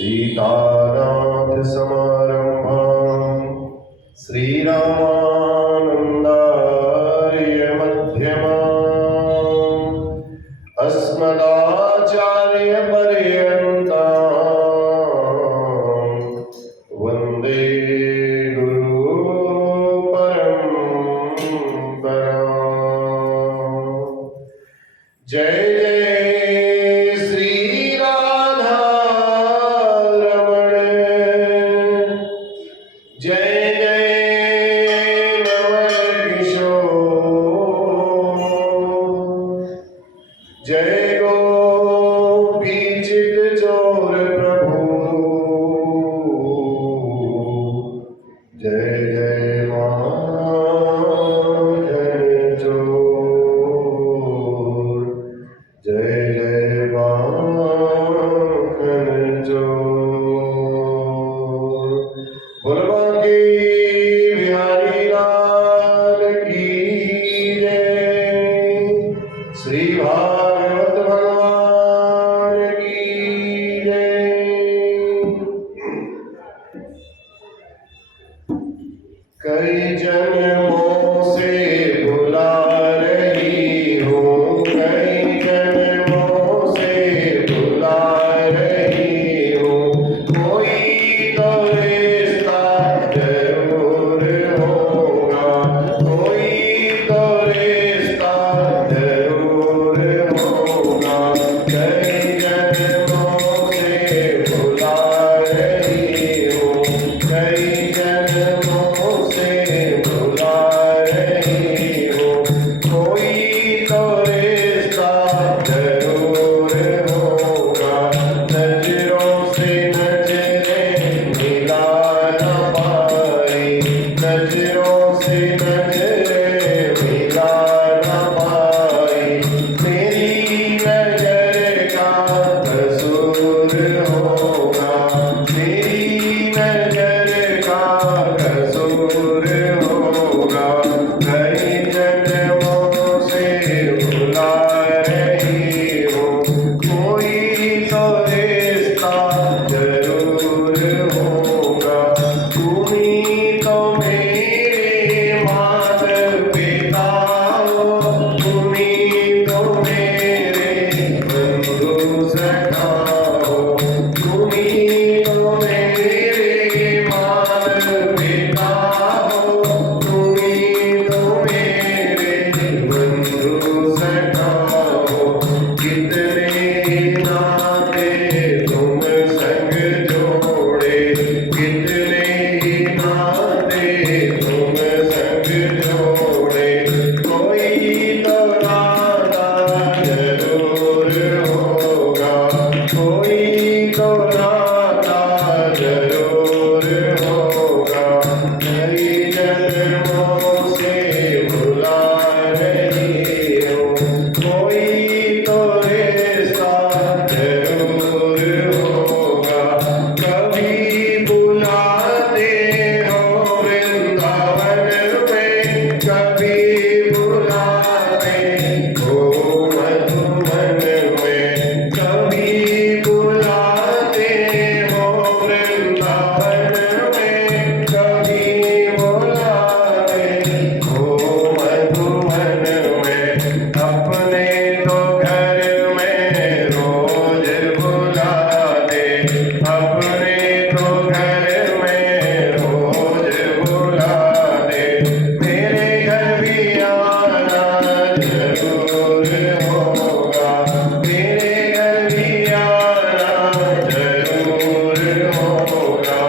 सीतानाथसमारम्भां श्रीरामानन्दाय मध्यमाम् अस्मदाचार्यपर्यन्तां वन्दे गुरुपरम्पराम्। जय जय श्री राधा रमण, जय जय नवल किशोर, जय गोपीचित चोर प्रभु, जय जय माखन चोर, जय जय माखन चोर। बोल बांके बिहारी लाल की जय, श्री भागवत भगवान की जय। कई जन्मों से बुला रही हूँ, कई जन्मों से बुला रही हूँ, कोई तो रिश्ता जरूर होगा, कोई तो रिश्ता जरूर होगा। कई जन्मों से बुला रही हूँ, कई जन्मों से बुला रही हूँ, कोई तो रिश्ता जरूर होगा। नजरों से नजरें मिला न पाई, नजरों से नजरें मिला न पाई, मेरी नजर का कसूर होगा, मेरी नजर का कसूर होगा। कई जन्मों से बुला रही हूँ, कोई तो रिश्ता जरूर होगा। तुम्ही तो मेरे माता पिता हो, तुम्ही तो मेरे बंधु सखा हो, तुम्ही तो मेरे माता पिता हो, तुम्ही तो मेरे बंधु सखा हो। कितने नाते तुम संग जोड़े, कितने नाते तुम संग जोड़े, कोई तो नाता जरूर होगा, कोई तो नाता जरूर होगा। कई जन्मों से बुला रही हूँ, कोई तो रिश्ता जरूर होगा। कभी बुलाते हो वृंदावन में, कभी बुलाते हो मधुबन में, कभी बुलाते हो वृंदावन में, कभी बुलाते हो मधुबन में। अपने तो घर में रोज बुलाते, अपने तो घर में रोज बुलाते, मेरे घर भी आना जरूर होगा, मेरे घर भी आना जरूर होगा।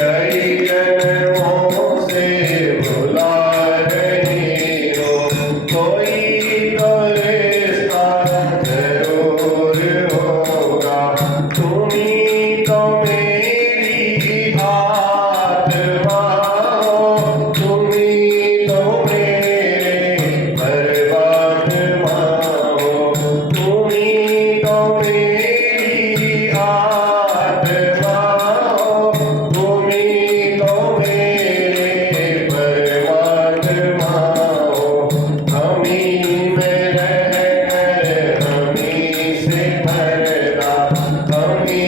कई जन्मों से बुला रही हूँ, कोई तो रिश्ता जरूर होगा। तुम्ही तो मेरी आत्मा हो, तुम्ही तो मेरे परमात्मा हो, तुम्ही तो मेरी आत्मा हो, तुम्ही तो मेरे परमात्मा हो। हमी में रहकर हमी से भरना, हमी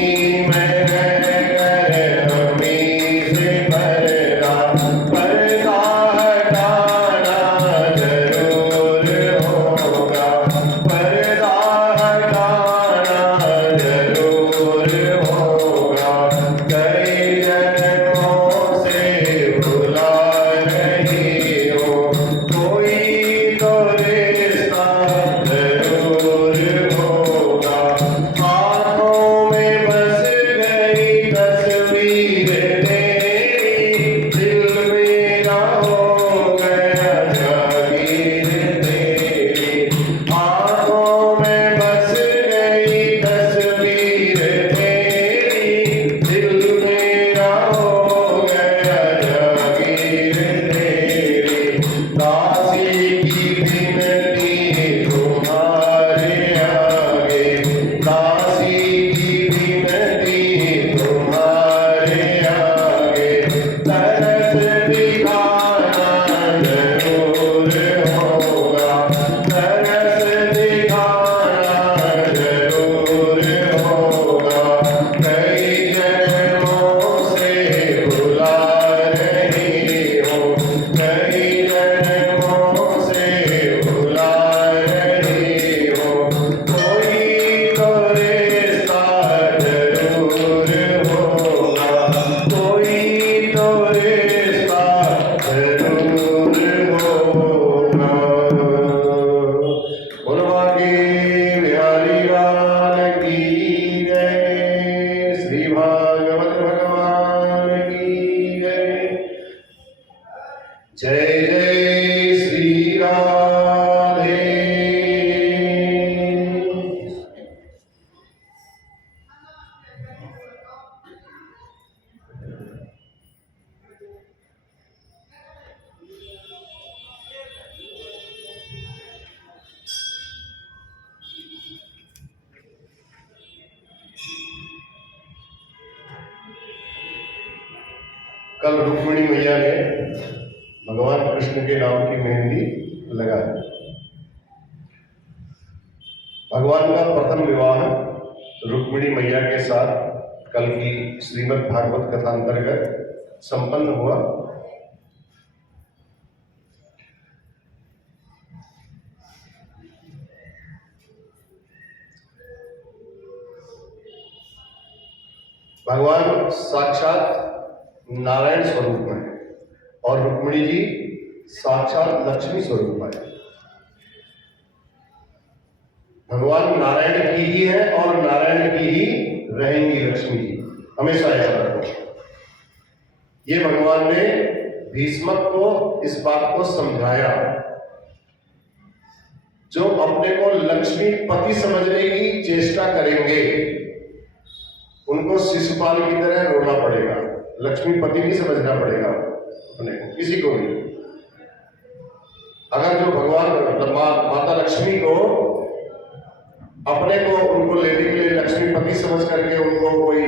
में श्री भागवत भगवान की जय। जय जय श्री राधे। कल रुक्मिणी मैया ने भगवान कृष्ण के नाम की मेहंदी लगाई। भगवान का प्रथम विवाह रुक्मिणी मैया के साथ कल की श्रीमद् भागवत कथा अंतर्गत संपन्न हुआ। भगवान साक्षात नारायण स्वरूप है और रुक्मिणी जी साक्षात लक्ष्मी स्वरूप है। भगवान नारायण की ही है और नारायण की ही रहेंगी लक्ष्मी जी, हमेशा याद रखो। ये भगवान ने भीष्मक को इस बात को समझाया, जो अपने को लक्ष्मी पति समझने की चेष्टा करेंगे उनको शिशुपाल की तरह रोना पड़ेगा। लक्ष्मी पति नहीं समझना पड़ेगा अपने को, किसी को भी। अगर जो भगवान माता लक्ष्मी को अपने को उनको लेने के लिए लक्ष्मी पति समझ करके उनको कोई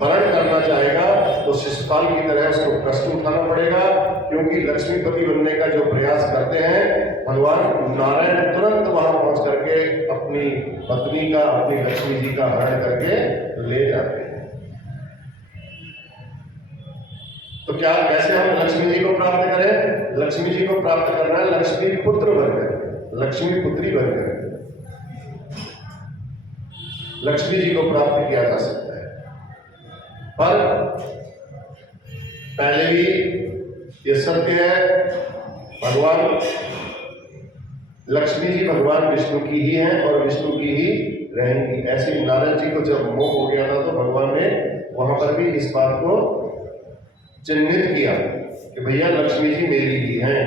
वरण करना चाहेगा तो शिशुपाल की तरह उसको कष्ट उठाना पड़ेगा, क्योंकि लक्ष्मीपति बनने का जो प्रयास करते हैं भगवान नारायण तुरंत वहां पहुंच करके अपनी पत्नी का, अपनी लक्ष्मी जी का हरण करके ले जाते हैं। तो क्या कैसे हम लक्ष्मी जी को प्राप्त करें? लक्ष्मी जी को प्राप्त करना है लक्ष्मी पुत्र बनकर, लक्ष्मी पुत्री बनकर लक्ष्मी जी को प्राप्त किया जा सकता है। पर पहले भी ये सत्य है, भगवान लक्ष्मी जी भगवान विष्णु की ही है और विष्णु की ही रहेंगी। ऐसे नारद जी को जब मोह हो गया था तो भगवान ने वहां पर भी इस बात को चिन्हित किया कि भैया लक्ष्मी जी मेरी ही हैं,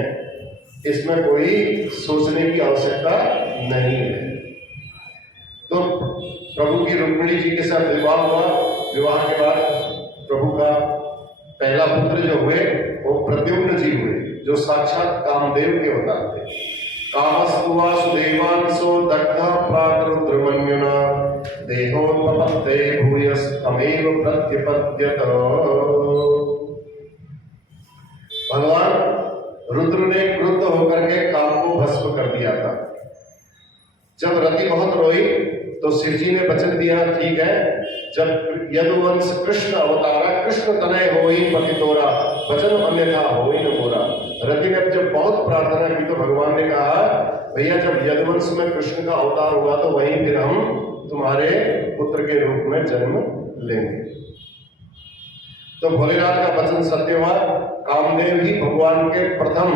इसमें कोई सोचने की आवश्यकता नहीं है। तो प्रभु की रुक्मिणी जी के साथ विवाह हुआ। विवाह के बाद प्रभु का पहला पुत्र जो हुए वो प्रद्युम्न जी हुए, जो साक्षात कामदेव के अवतार थे। कामस्तु वासुदेवांसो दग्धा प्राकृद्रमन्युना देहोत्पत्ते भूयस् तमेव प्रत्यपद्यत। भगवान रुद्र ने क्रुद्ध होकर के काम को भस्म कर दिया था। जब रति बहुत रोई तो शिव जी ने वचन दिया, ठीक है, जब यदुवंश कृष्ण अवतारा कृष्ण तनय होई पतितोरा वचन अन्यथा होई न मोरा। रति ने जब बहुत प्रार्थना की तो भगवान ने कहा, भैया जब यदुवंश में कृष्ण का अवतार हुआ तो वहीं फिर हम तुम्हारे पुत्र के रूप में जन्म लेंगे। तो भोलेनाथ का वचन सत्य हुआ। कामदेव ही भगवान के प्रथम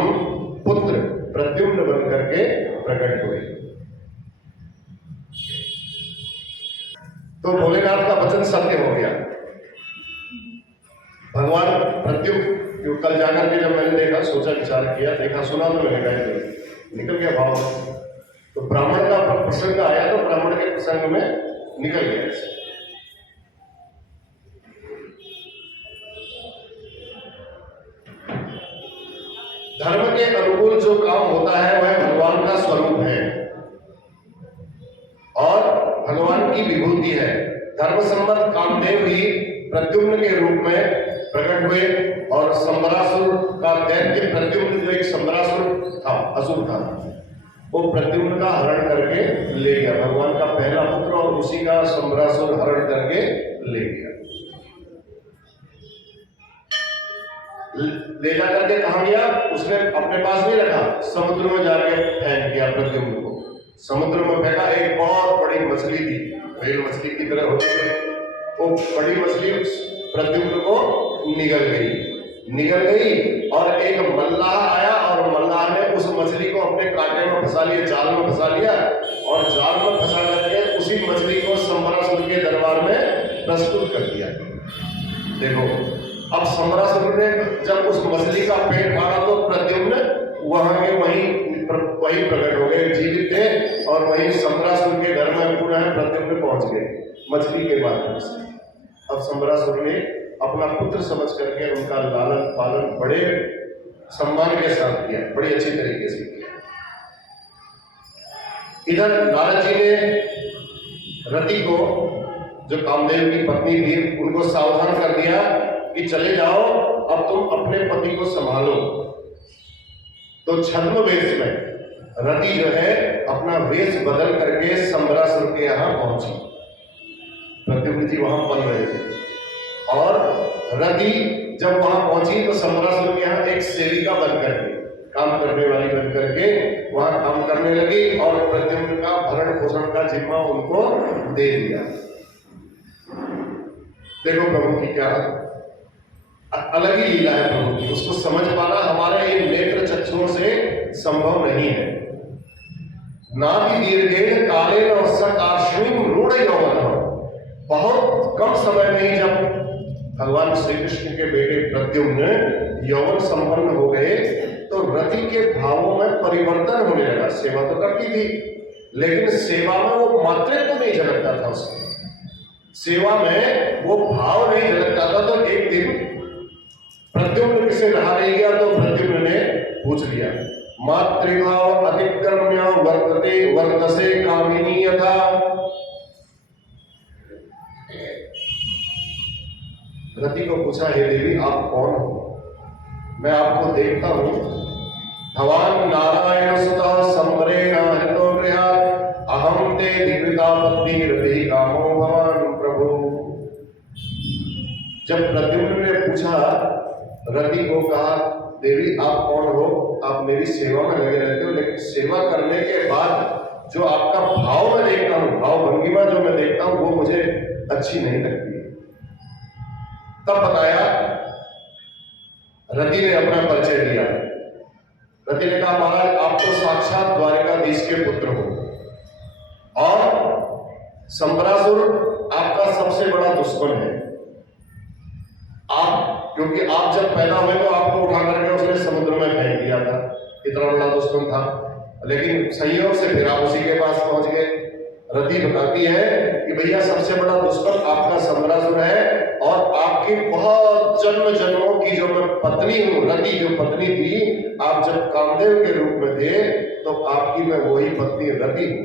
पुत्र प्रद्युम्न बन करके प्रकट हुए। तो भोलेनाथ का वचन सत्य हो गया। भगवान प्रद्युम्न कल जाकर के जब मैंने देखा, सोचा विचार किया, देखा सुना तो मैंने कहा निकल गया भाव। तो ब्राह्मण का प्रसंग आया तो ब्राह्मण के प्रसंग में निकल गया ऐसे। धर्म के अनुकूल जो काम होता है वह भगवान का स्वरूप है और भगवान की विभूति है। धर्म संबंध कामदेव ही प्रद्युम्न के रूप में प्रकट हुए और संबरासुर का दैत्य प्रद्युम्न जो एक संबरासुर था, असुर था, वो प्रद्युम्न का हरण करके ले गया। भगवान का पहला पुत्र और उसी का संबरासुर हरण करके ले गया। ले जाकर के कहा गया, उसने अपने पास नहीं रखा, समुद्र में जाके फेंक दिया प्रद्युम्न को। समुद्र में फेंका, एक बहुत बड़ी मछली थी, व्हेल मछली की तरह होती है, वो बड़ी मछली प्रद्युम्न को निगल गई और एक मल्लाह आया और मल्लाह ने उस मछली को अपने कांटे में फंसा लिया, जाल में फंसा लिया और जाल में फंसा करके उसी मछली को संबरासुर के दरबार में प्रस्तुत कर दिया। देखो अब सम्रासुर ने जब उस मछली का पेट फाड़ा तो प्रद्युम्न वहां के वही प्रकट हो गए, जीवित थे, और वही सम्रासुर के घर में पुनः प्रद्युम्न पहुंच गए मछली के माध्यम से। अब सम्रासुर ने अपना पुत्र समझ करके उनका लालन पालन बड़े सम्मान के साथ किया, बड़ी अच्छी तरीके से किया। इधर नारद जी ने रति को, जो कामदेव की पत्नी थी, उनको सावधान कर दिया कि चले जाओ, अब तुम अपने पति को संभालो। तो छद्म वेश में रति जो है अपना वेश बदल करके सम्रासुर के यहाँ पहुंची। प्रद्युम्न जी वहां पल रहे थे, और रति जब वहां पहुंची तो सम्रासुर के यहाँ एक सेविका बन करके, काम करने वाली बन करके वहां काम करने लगी, और प्रद्युम्न का भरण पोषण का जिम्मा उनको दे दिया। देखो प्रभु की क्या अलग ही लीला है प्रभु की, उसको समझ पाना हमारे इन नेत्र चक्षुओं से संभव नहीं है। नाभि दीर्घेण कालेन सकाश्विन रूढ़ यौवन, बहुत कम समय में ही जब भगवान श्री कृष्ण के बेटे प्रद्युम्न यौवन संपन्न हो गए तो रति के भावों में परिवर्तन होने लगा। सेवा तो करती थी, लेकिन सेवा में वो मातृत्व तो नहीं झलकता था, उसके सेवा में वो भाव नहीं झलकता था। तो एक दिन प्रद्युम्न से रहा नहीं गया, तो प्रद्युम्न ने पूछ लिया, मातृभाव अतिक्रम्य वर्तसे कामिनी यथा। रति को पूछा, हे देवी आप कौन हो? मैं आपको देखता हूं, भगवान नारायण सुतः संवरेण हृतो गृहात् अहम ते दीर्घा पत्नी रति कामो भवान प्रभु। जब प्रद्युम्न ने पूछा, रति को कहा, देवी आप कौन हो? आप मेरी सेवा में लगे रहते हो, लेकिन सेवा करने के बाद जो आपका भाव मैं देखता हूं, भाव भंगिमा जो मैं देखता हूं, वो मुझे अच्छी नहीं लगती। तब बताया, रति ने अपना परिचय दिया। रति ने कहा, महाराज आप तो साक्षात द्वारिकाधीश के पुत्र हो, और सम्रासुर आपका सबसे बड़ा दुश्मन है। क्योंकि आप जब पैदा हुए तो आपको उठा करके उसने समुद्र में फेंक दिया था, इतना बड़ा दुश्मन था, लेकिन संयोग से फिर आप उसी के पास पहुंच गए। रति बताती है कि भैया सबसे बड़ा दुश्मन आपका सम्रासुर है, और आपकी बहुत जन्म जन्मों की जो मैं पत्नी हूं, रति जो पत्नी थी, आप जब कामदेव के रूप में थे तो आपकी मैं वही पत्नी रति हूं।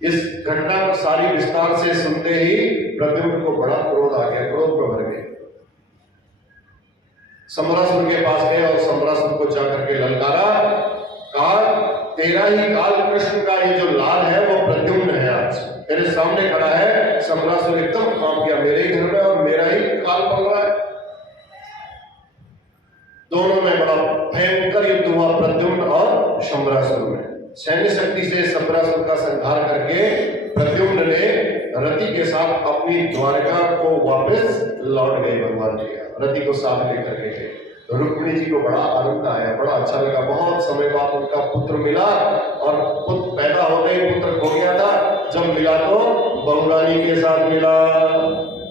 इस घटना को सारी विस्तार से सुनते ही प्रद्युम्न को बड़ा क्रोध आ गया, क्रोध में भर गए। सम्रासुर के पास गए और सम्रासुर को जाकर के ललकारा, कहा तेरा ही काल कृष्ण का ये जो लाल है वो प्रद्युम्न है, आज तेरे सामने खड़ा है। सम्रासुर एकदम काम किया, मेरे ही घर में और मेरा ही काल पल रहा है। दोनों में बड़ा भयंकर युद्ध हुआ, प्रद्युम्न और सम्रासुर में। सैन्य शक्ति से सम्रासुर का संहार करके प्रद्युम्न ने रति के साथ अपनी द्वारिका को वापस लौट गए भगवान जी। रति को साथ लेकर के गए। रुक्मिणी जी को बड़ा आनंद आया, बड़ा अच्छा लगा। बहुत समय बाद उनका पुत्र मिला, और पुत्र पैदा होते ही पुत्र खो गया था, जब मिला तो बहुरानी के साथ मिला।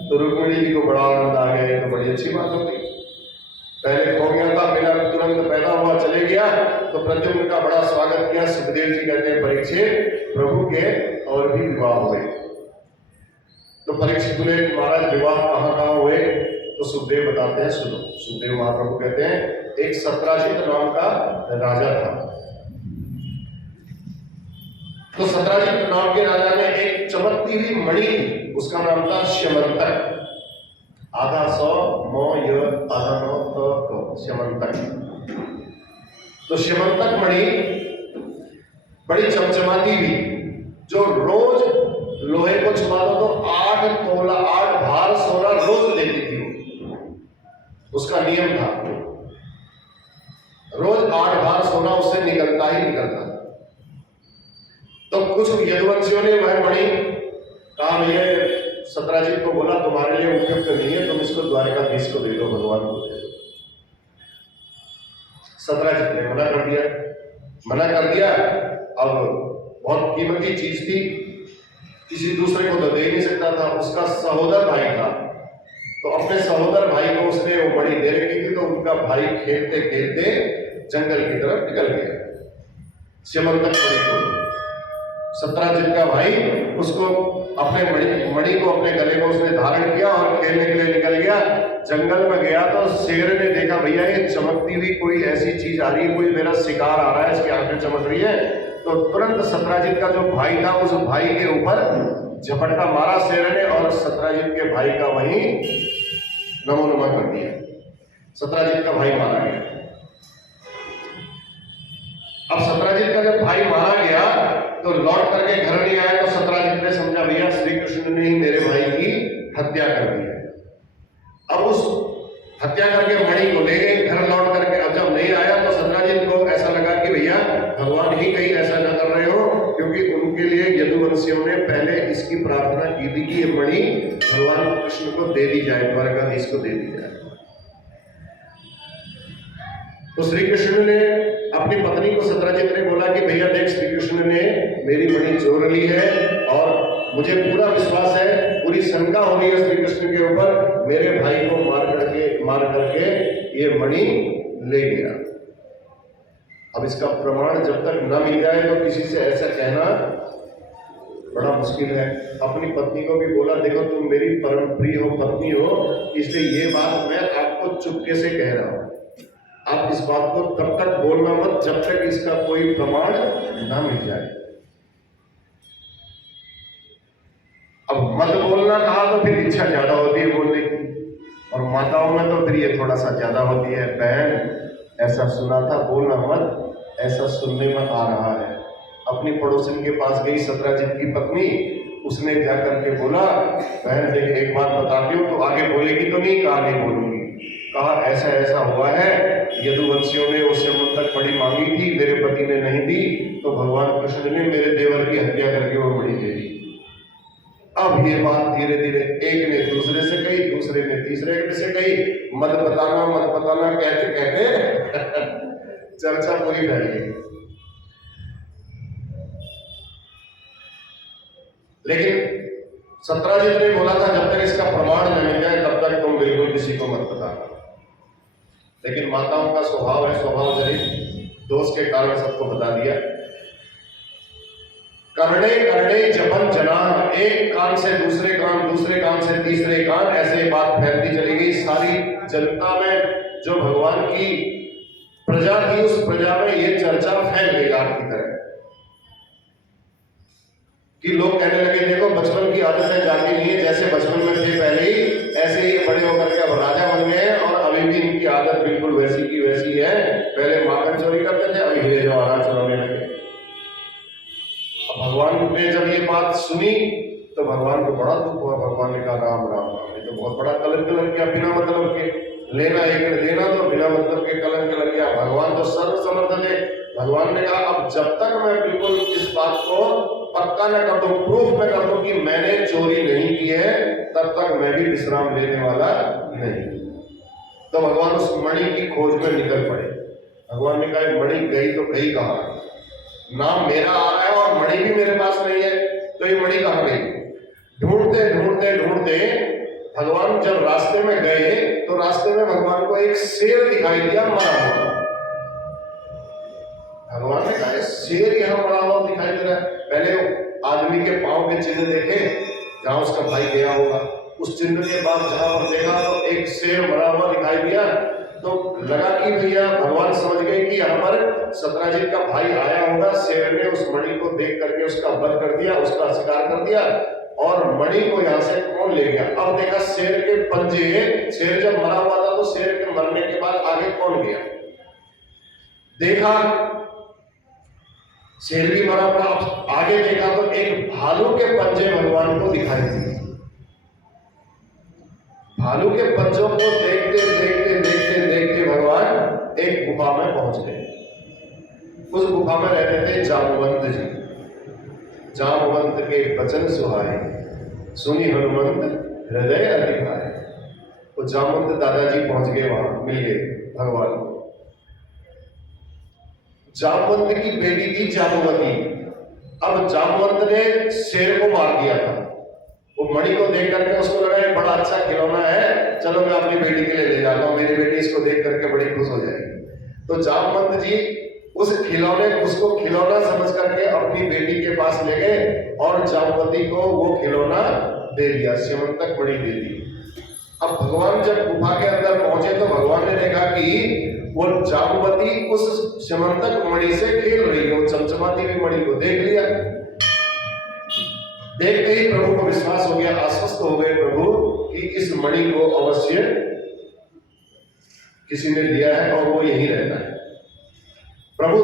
तो रुक्मिणी जी को बड़ा आनंद आ गया, तो बड़ी अच्छी बात होती। पहले खो गया था, मिला तुरंत पैदा हुआ, चले गया, तो प्रद्युम्न का बड़ा स्वागत किया। सुखदेव जी कहते हैं, परीक्षित प्रभु के और भी विवाह हुए। तो परीक्षित बोले, महाराज विवाह कहाँ कहाँ हुए? तो सुखदेव बताते हैं, सुनो। सुखदेव महाप्रभु कहते हैं, एक सत्राजित नाम का राजा था। तो सत्राजित नाम के राजा ने एक चमकती हुई मणि थी, उसका नाम था श्यमंतक। आधा सौ मौ य आधा नौ तो श्यमंतक। तो श्यमंतक मणि बड़ी चमचमाती हुई, जो रोज लोहे को छुपा दो तो 8 तोला 8 भार सोना रोज देती थी। उसका नियम था, रोज 8 भार सोना उससे निकलता ही निकलता। तो कुछ यदुवंशियों ने वह मणि कहा, भैया सत्राजित को बोला तुम्हारे लिए उपयुक्त नहीं है, तुम इसको द्वारिकाधीश को दे दो, भगवान को दे दो। सत्राजित ने मना कर दिया। अब बहुत कीमती चीज थी, किसी दूसरे को तो दे नहीं सकता था, उसका सहोदर भाई था, तो अपने सहोदर भाई को उसने वो मणि दे रखी थी। तो उनका भाई खेलते खेलते जंगल की तरफ निकल गया, स्यमंतक मणि को। सत्राजित का भाई उसको अपने मणि को अपने गले में उसने धारण किया और खेलने के लिए निकल गया। जंगल में गया तो शेर ने देखा भैया ये चमकती हुई कोई ऐसी चीज आ रही है, कोई मेरा शिकार आ रहा है, इसकी आंखें चमक रही है। तो तुरंत सत्राजित का जो भाई था उस भाई के ऊपर झपट्टा मारा शेर ने और सत्राजित के भाई का वहीं नमो नमः कर दिया। सत्राजित का भाई मारा गया। अब सत्राजित का जब भाई मारा गया तो लौट करके घर नहीं आया, तो सत्राजित ने समझा भैया श्री कृष्ण ने ही मेरे भाई की हत्या कर दी है। अब उस हत्या करके मणि को ले गए घर लौट करके। अब जब नहीं आया तो सत्राजित को ऐसा लगा कि भैया भगवान ही कहीं ऐसा न कर रहे हो, क्योंकि उनके लिए यदुवंशियों ने पहले इसकी प्रार्थना की थी कि ये मणि भगवान कृष्ण को दे दी जाए, द्वारकाधीश को दे दी जाए। तो श्री कृष्ण ने अपनी पत्नी को सत्राजित ने बोला कि भैया देख श्री कृष्ण ने मेरी मणि चोर ली है और मुझे पूरा विश्वास है, पूरी शंका हो गई है श्री कृष्ण के ऊपर, मेरे भाई को मार करके ये मणि ले गया। अब इसका प्रमाण जब तक न मिल जाए तो किसी से ऐसा कहना बड़ा मुश्किल है। अपनी पत्नी को भी बोला देखो तुम मेरी परम प्रिय हो, पत्नी हो, इसलिए ये बात मैं आपको चुपके से कह रहा हूं, आप इस बात को तब तक बोलना मत जब तक इसका कोई प्रमाण ना मिल जाए। अब मत बोलना कहा तो फिर इच्छा ज्यादा होती है बोलने की, और माताओं में तो फिर ये थोड़ा सा ज्यादा होती है, बहन ऐसा सुना था बोलना मत, ऐसा सुनने में आ रहा है। अपनी पड़ोसिन के पास गई सत्राजित की पत्नी, उसने जाकर के बोला बहन देख एक बात बताती हूँ, तो आगे बोलेगी तो नहीं, कहा नहीं बोलूंगी। कहा ऐसा ऐसा हुआ है, यदुवंशियों ने उसे मुद्दत बड़ी मांगी थी, मेरे पति ने नहीं दी, तो भगवान कृष्ण ने मेरे देवर की हत्या करके वो बड़ी दे दी। अब ये बात धीरे धीरे एक ने दूसरे से कही, दूसरे ने तीसरे से कही, मत बताना कहते कहते चर्चा पूरी फैल गई। लेकिन सत्राजित ने बोला था जब तक इसका प्रमाण न मिल जाए तब तक तुम बिल्कुल किसी को मत बताना। लेकिन माताओं का स्वभाव है, स्वभाव जनित दोष के कारण सबको बता दिया। करणे करणे जपन जना, एक कान से दूसरे कान, दूसरे कान से तीसरे कान, ऐसे बात फैलती चली गई। सारी जनता में जो भगवान की प्रजा थी उस प्रजा में ये चर्चा फैल गई आग की तरह, कि लोग कहने लगे देखो बचपन की आदतें जाती नहीं है, जैसे बचपन में थे पहले ही ऐसे ही बड़े होकर के अब राजा बन गए हैं और अभी भी इनकी आदत बिल्कुल वैसी की वैसी है। पहले माखन चोरी करते थे, अभी हीरे जवाहरात चुराने लगे। भगवान ने जब ये बात सुनी तो भगवान को बड़ा दुख हुआ। भगवान ने कहा राम राम राम, ये तो बहुत बड़ा कलंक लग गया, बिना मतलब के लेना एक ने देना, तो बिना मतलब के कलंक लग गया। भगवान तो सर्व समर्थ थे। भगवान ने कहा अब जब तक मैं बिल्कुल इस बात को पक्का न कर दूं, प्रूफ न कर दूं कि मैंने चोरी नहीं की है, तब तक मैं भी विश्राम लेने वाला नहीं। तो भगवान उस मणि की खोज में निकल पड़े। भगवान ने कहा मणि गई तो गई कहां, नाम मेरा आ रहा है और मणि भी मेरे पास नहीं है, तो ये मणि कहां गई। ढूंढते ढूंढते ढूंढते भगवान जब रास्ते में गए तो रास्ते में भगवान को एक शेर दिखाई दिया मरा हुआ। भगवान ने कहा शेर यहाँ मरा हुआ दिखाई दे रहा है। पहले आदमी के पांव के चिन्ह देखे जहां उसका भाई गया होगा, उस चिन्ह के बाद जहां पर देखा तो एक शेर मरा हुआ दिखाई दिया। तो लगा कि भैया भगवान समझ गए कि यहाँ पर सत्राजित का भाई आया होगा। शेर ने उस मणि को देख करके उसका वध कर दिया, उसका शिकार कर दिया और मणि को यहाँ से कौन ले गया। अब देखा शेर के पंजे, शेर जब मरा हुआ था तो शेर के मरने के बाद आगे कौन गया, देखा शेर भी मरा पड़ा। आगे देखा तो एक भालू के पंजे भगवान को दिखाई दिए। भालू के पंजों को देखते देखते देखते देखते भगवान एक गुफा में पहुंच गए। उस गुफा में रहते थे जामवंत जी। जामवंत के वचन सुहाए, सुनी हनुमंत हृदय अति भाए। तो जामवंत दादाजी पहुंच गए, वहां मिल गए भगवान को। जामवंत की बेटी थी जामवती। अब जामवंत ने शेर को मार दिया था। वो मणि को देख करके उसको लगा ये बड़ा अच्छा खिलौना है, चलो मैं अपनी बेटी के लिए ले जाता हूँ, मेरी बेटी इसको देख करके बड़ी खुश हो जाएगी। तो जामवंत जी उस खिलौने उसको खिलौना समझ करके अपनी बेटी के पास ले गए और जामवती को वो खिलौना दे दिया, स्यमंतक मणि दे दी। अब भगवान जब गुफा के अंदर पहुंचे तो भगवान ने देखा कि वो जामवती उस स्यमंतक मणि से खेल रही है, वो चमचमाती हुई मणि को देख लिया। देखते ही प्रभु को विश्वास हो गया, आश्वस्त हो गए प्रभु कि इस मणि को अवश्य किसी ने दिया है और वो यहीं रहता है। प्रभु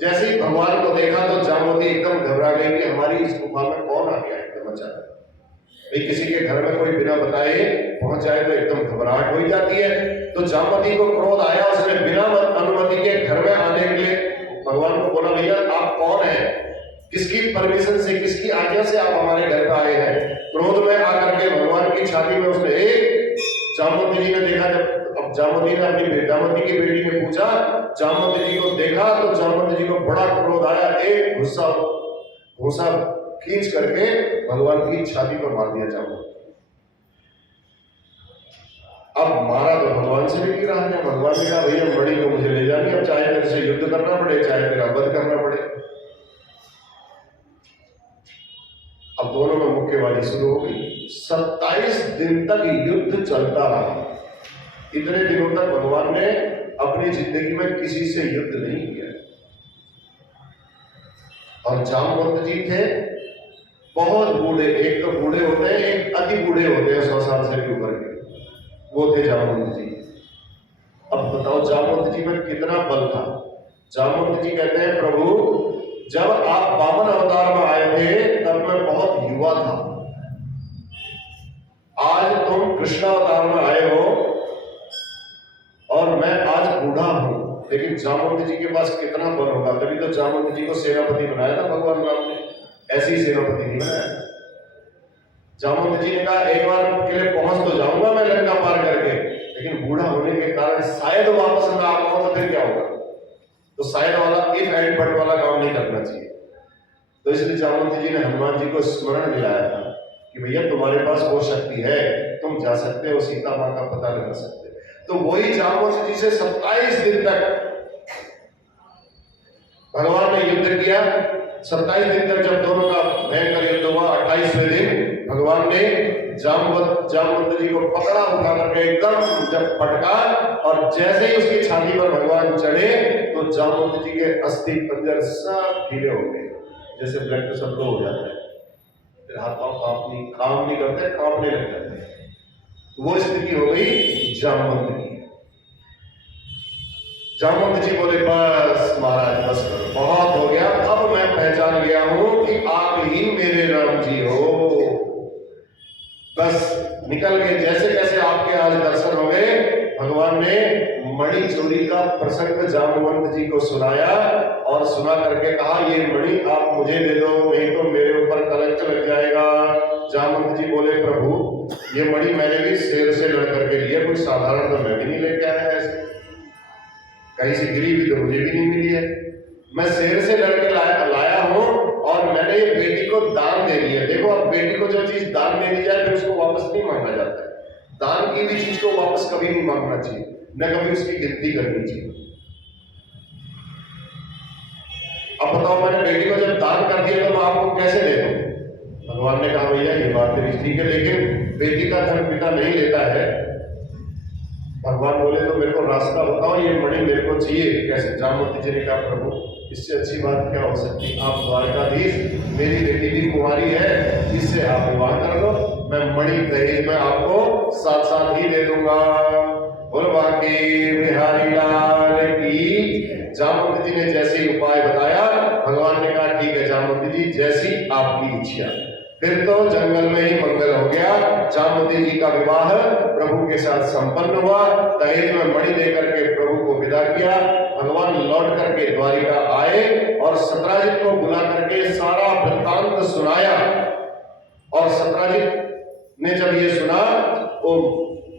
जैसे ही भगवान को देखा तो जामवती एकदम घबरा गई कि हमारी इस गुफा में कौन आ गया एकदम अचानक। भाई किसी के घर में कोई बिना बताए पहुंच जाए तो एकदम घबराहट हो जाती है। तो जामवती को क्रोध आया, उसने बिना अनुमति के घर में आने के लिए भगवान को बोला, भैया आप कौन हैं, किसकी परमिशन से, किसकी आज्ञा से आप हमारे घर पर आए हैं। क्रोध में आकर के भगवान की छाती में उसने एक जामवती जी ने देखा, जब अब जामवती ने अपनी जामवती की बेटी ने पूछा, जामवती जी को देखा तो जामवती जी को बड़ा क्रोध आया, एक घुसा खींच करके भगवान की छाती पर मार दिया जामवती। अब मारा तो भगवान से भी नहीं रहा है। भगवान ने कहा भैया मणि को मुझे ले जानी, अब चाहे मेरे से युद्ध करना पड़े चाहे मेरा वध करना पड़े। अब दोनों में मुक्केबाजी शुरू हो गई। 27 दिन तक युद्ध चलता रहा। इतने दिनों तक भगवान ने अपनी जिंदगी में किसी से युद्ध नहीं किया। और जामवंत जी थे बहुत बूढ़े, एक तो बूढ़े होते हैं, एक अति बूढ़े होते हैं 100 साल से भी ऊपर के, वो थे जामवंत जी। अब बताओ जामवंत जी में कितना बल था। जामवंत जी कहते हैं प्रभु जब आप वामन अवतार में आए थे तब मैं बहुत युवा था, आज तुम कृष्ण अवतार में आए हो और मैं आज बूढ़ा हूं, लेकिन जामवंत जी के पास कितना बल होगा। तभी तो जामवंत जी को सेनापति बनाया था भगवान राम ने, ऐसे ही सेनापति नहीं बनाया। जामवंत जी ने कहा एक बार के लिए पहुंच तो जाऊंगा मैं लंका पार करके, लेकिन बूढ़ा होने के कारण शायद वापस ना आ पाऊं तो फिर क्या होगा। तो शायद वाला इफ एंड बट वाला काम नहीं करना चाहिए। तो इसलिए जामवंत जी ने हनुमान जी को स्मरण दिलाया था कि भैया तुम्हारे पास वो शक्ति है, तुम जा सकते हो, सीता मां का पता लगा सकते। तो वही जामवंत जी से 27 दिन तक भगवान ने युद्ध किया। 27 दिन तक जब दोनों का भयंकर युद्ध हुआ, 28वें दिन भगवान ने जामवंत जी को पकड़ा, उठा करके एकदम जब पटका और जैसे ही उसकी छाती पर भगवान चढ़े तो जामवंत जी के अस्थि पंजर सब ढीले हो गए, जैसे ब्लड प्रेशर लो हो जाता है, फिर हाथ पांव काम नहीं करते, कांपने लग जाते हैं। वो स्थिति हो गई जामवंत की। जामवंत जी बोले बस महाराज बस करो, बहुत हो गया, अब मैं पहचान गया हूं कि आप ही मेरे राम जी हो, बस निकल गए। जैसे कैसे आपके आज दर्शन हो गए। भगवान ने मणि चोरी का प्रसंग जामवंत जी को सुनाया और सुना करके कहा ये मणि आप मुझे दे दो, नहीं तो मेरे ऊपर कलंक लग जाएगा। जामवंत जी बोले प्रभु ये मणि मैंने भी शेर से लड़ करके लिया, कुछ साधारण तो मैं भी नहीं लेके आया, ऐसे कहीं से गिरी भी तो मुझे भी नहीं मिली है, मैं शेर से लड़के लाया हूं और मैंने ये बेटी को दान दे दिया। देखो अब बेटी को जो चीज दान दे दी जाए फिर उसको वापस नहीं मांगा जाता है। दान की भी चीज को वापस कभी नहीं मांगना चाहिए, न कभी उसकी गिनती करनी चाहिए। अब बताओ मैंने बेटी को जब दान कर दिया तो मैं आपको कैसे दे दूं। भगवान ने कहा भैया ये बात मेरी ठीक है, लेकिन बेटी का धन पिता नहीं लेता है। भगवान बोले तो मेरे को रास्ता बताओ, ये मणि मेरे को चाहिए कैसे। जामवंत जी ने कहा प्रभु इससे अच्छी बात क्या हो सकती, आप द्वारकाधीश, मेरी बेटी भी कुंवारी है, इससे आप विवाह कर दो, मैं मणि दहेज में आपको साथ साथ ही दे दूंगा। बोल बाकी बिहारी लाल की। जामवंत जी ने जैसे ही उपाय बताया भगवान ने कहा ठीक है जामवंत जी जैसी आपकी इच्छा। फिर तो जंगल में ही मंगल हो गया। जामवती जी का विवाह प्रभु के साथ संपन्न हुआ। दहेज में मणि देकर के प्रभु को विदा किया। भगवान लौट करके द्वारिका आए और सत्राजित को बुला करके सारा वृत्तांत सुनाया। और सत्राजित ने जब ये सुना तो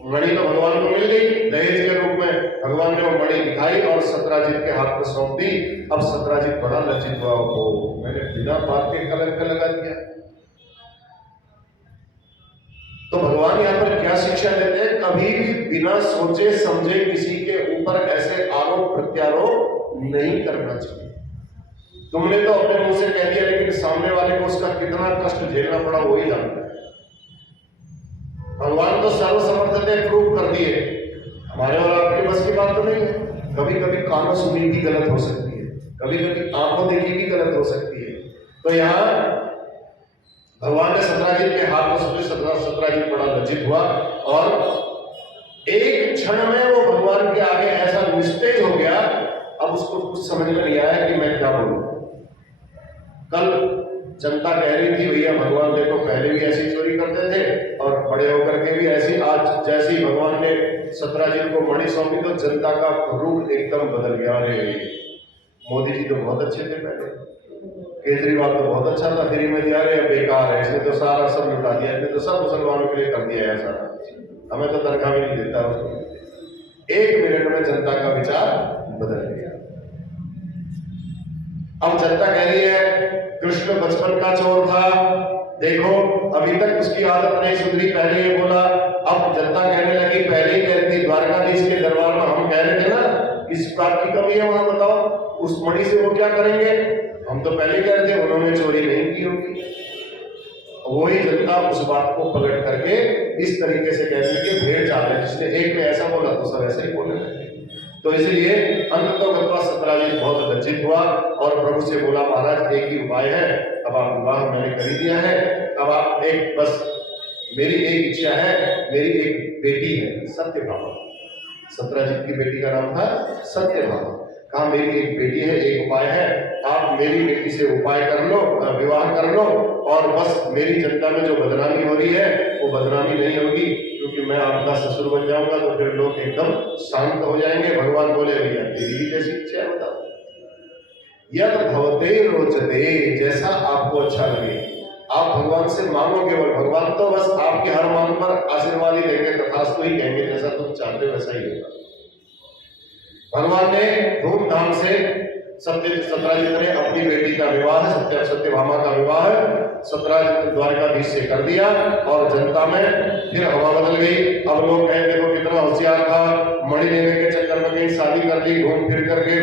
मणि तो भगवान को मिल गई दहेज के रूप में। भगवान ने वो मणि दिखाई और सत्राजित के हाथ में सौंप दी। अब सत्राजित बड़ा लज्जित हुआ, हो मैंने बिना बात के कलंक लगा दिया। तो भगवान यहाँ पर क्या शिक्षा देते हैं, कभी भी बिना सोचे समझे किसी के ऊपर ऐसे आरोप प्रत्यारोप नहीं करना चाहिए। तुमने तो अपने मुंह से कह दिया, लेकिन सामने वाले को उसका कितना कष्ट झेलना पड़ा वही जानता है। भगवान तो सर्वसमर्थते प्रूव कर दिए, हमारे और आपके बस की बात तो नहीं है। कभी कभी कानों सुनी भी गलत हो सकती है, कभी कभी आंखों देखी भी गलत हो सकती है। तो यहाँ भगवान ने सत्राजित के हाथ को सुने, सत्राजित बड़ा लज्जित हुआ और एक क्षण में वो भगवान के आगे ऐसा निस्तेज हो गया, अब उसको कुछ समझ में नहीं आया कि मैं क्या बोलूं। कल जनता कह रही थी भैया भगवान देखो पहले भी ऐसी चोरी करते थे और बड़े होकर के भी ऐसी, आज जैसे ही भगवान ने सत्राजित को मणि सौंपी तो जनता का रूप एकदम बदल गया। अरे मोदी जी तो बहुत अच्छे थे पहले, केजरीवाल तो बहुत अच्छा था, फ्री में दिया, रहे बेकार है, इसने तो सारा सब लुटा दिया, इसने तो सब मुसलमानों के लिए कर दिया है सारा, हमें तो तनख्वाह भी नहीं देता उसको। एक मिनट में जनता का विचार बदल गया। अब जनता कह रही है कृष्ण बचपन का चोर था, देखो अभी तक उसकी आदत नहीं सुधरी, पहले ये बोला। अब जनता कहने लगी पहले ही कह रही थी, द्वारकाधीश के दरबार में हम कह रहे थे ना किस बात की कमी है वहां बताओ, उस मणि से वो क्या करेंगे, हम तो पहले कह रहे थे उन्होंने चोरी नहीं की होगी। वही जनता उस बात को पलट करके इस तरीके से कहने लगी भेड़ चाल है, जिसने एक ने ऐसा बोला तो सब ऐसा ही बोलने लगे। तो इसलिए अंत तो गत्वा सत्राजित बहुत लज्जित हुआ और प्रभु से बोला महाराज एक ही उपाय है, अब आप विवाह मैंने कर दिया है, अब आप एक बस मेरी एक इच्छा है, मेरी एक बेटी है सत्यभामा, सत्राजित की बेटी का नाम था सत्यभामा। कहा मेरी एक बेटी है, एक उपाय है, आप मेरी बेटी से उपाय कर लो, विवाह कर लो और बस मेरी जनता में जो बदनामी हो रही है वो बदनामी नहीं होगी, क्योंकि मैं आपका ससुर बन जाऊंगा तो फिर लोग एकदम शांत हो जाएंगे। भगवान बोले भैया तेरी भी कैसी इच्छा है बताओ, यद भवते रोचते, जैसा आपको अच्छा लगे आप भगवान से मांगो केवल, भगवान तो बस आपके हर मांग पर आशीर्वाद ही देंगे, तथास्तु ही कहेंगे, जैसा तुम चाहते हो वैसा ही होगा। भगवान ने धूमधाम से सत्राजित ने अपनी बेटी का विवाह सत्यभामा का विवाह सत्राजित द्वारकाधीश से कर दिया और जनता में फिर हवा बदल गई। अब लोग कहें देखो कितना होशियार था, मणि लेने के चक्कर में कहीं शादी कर ली, घूम फिर करके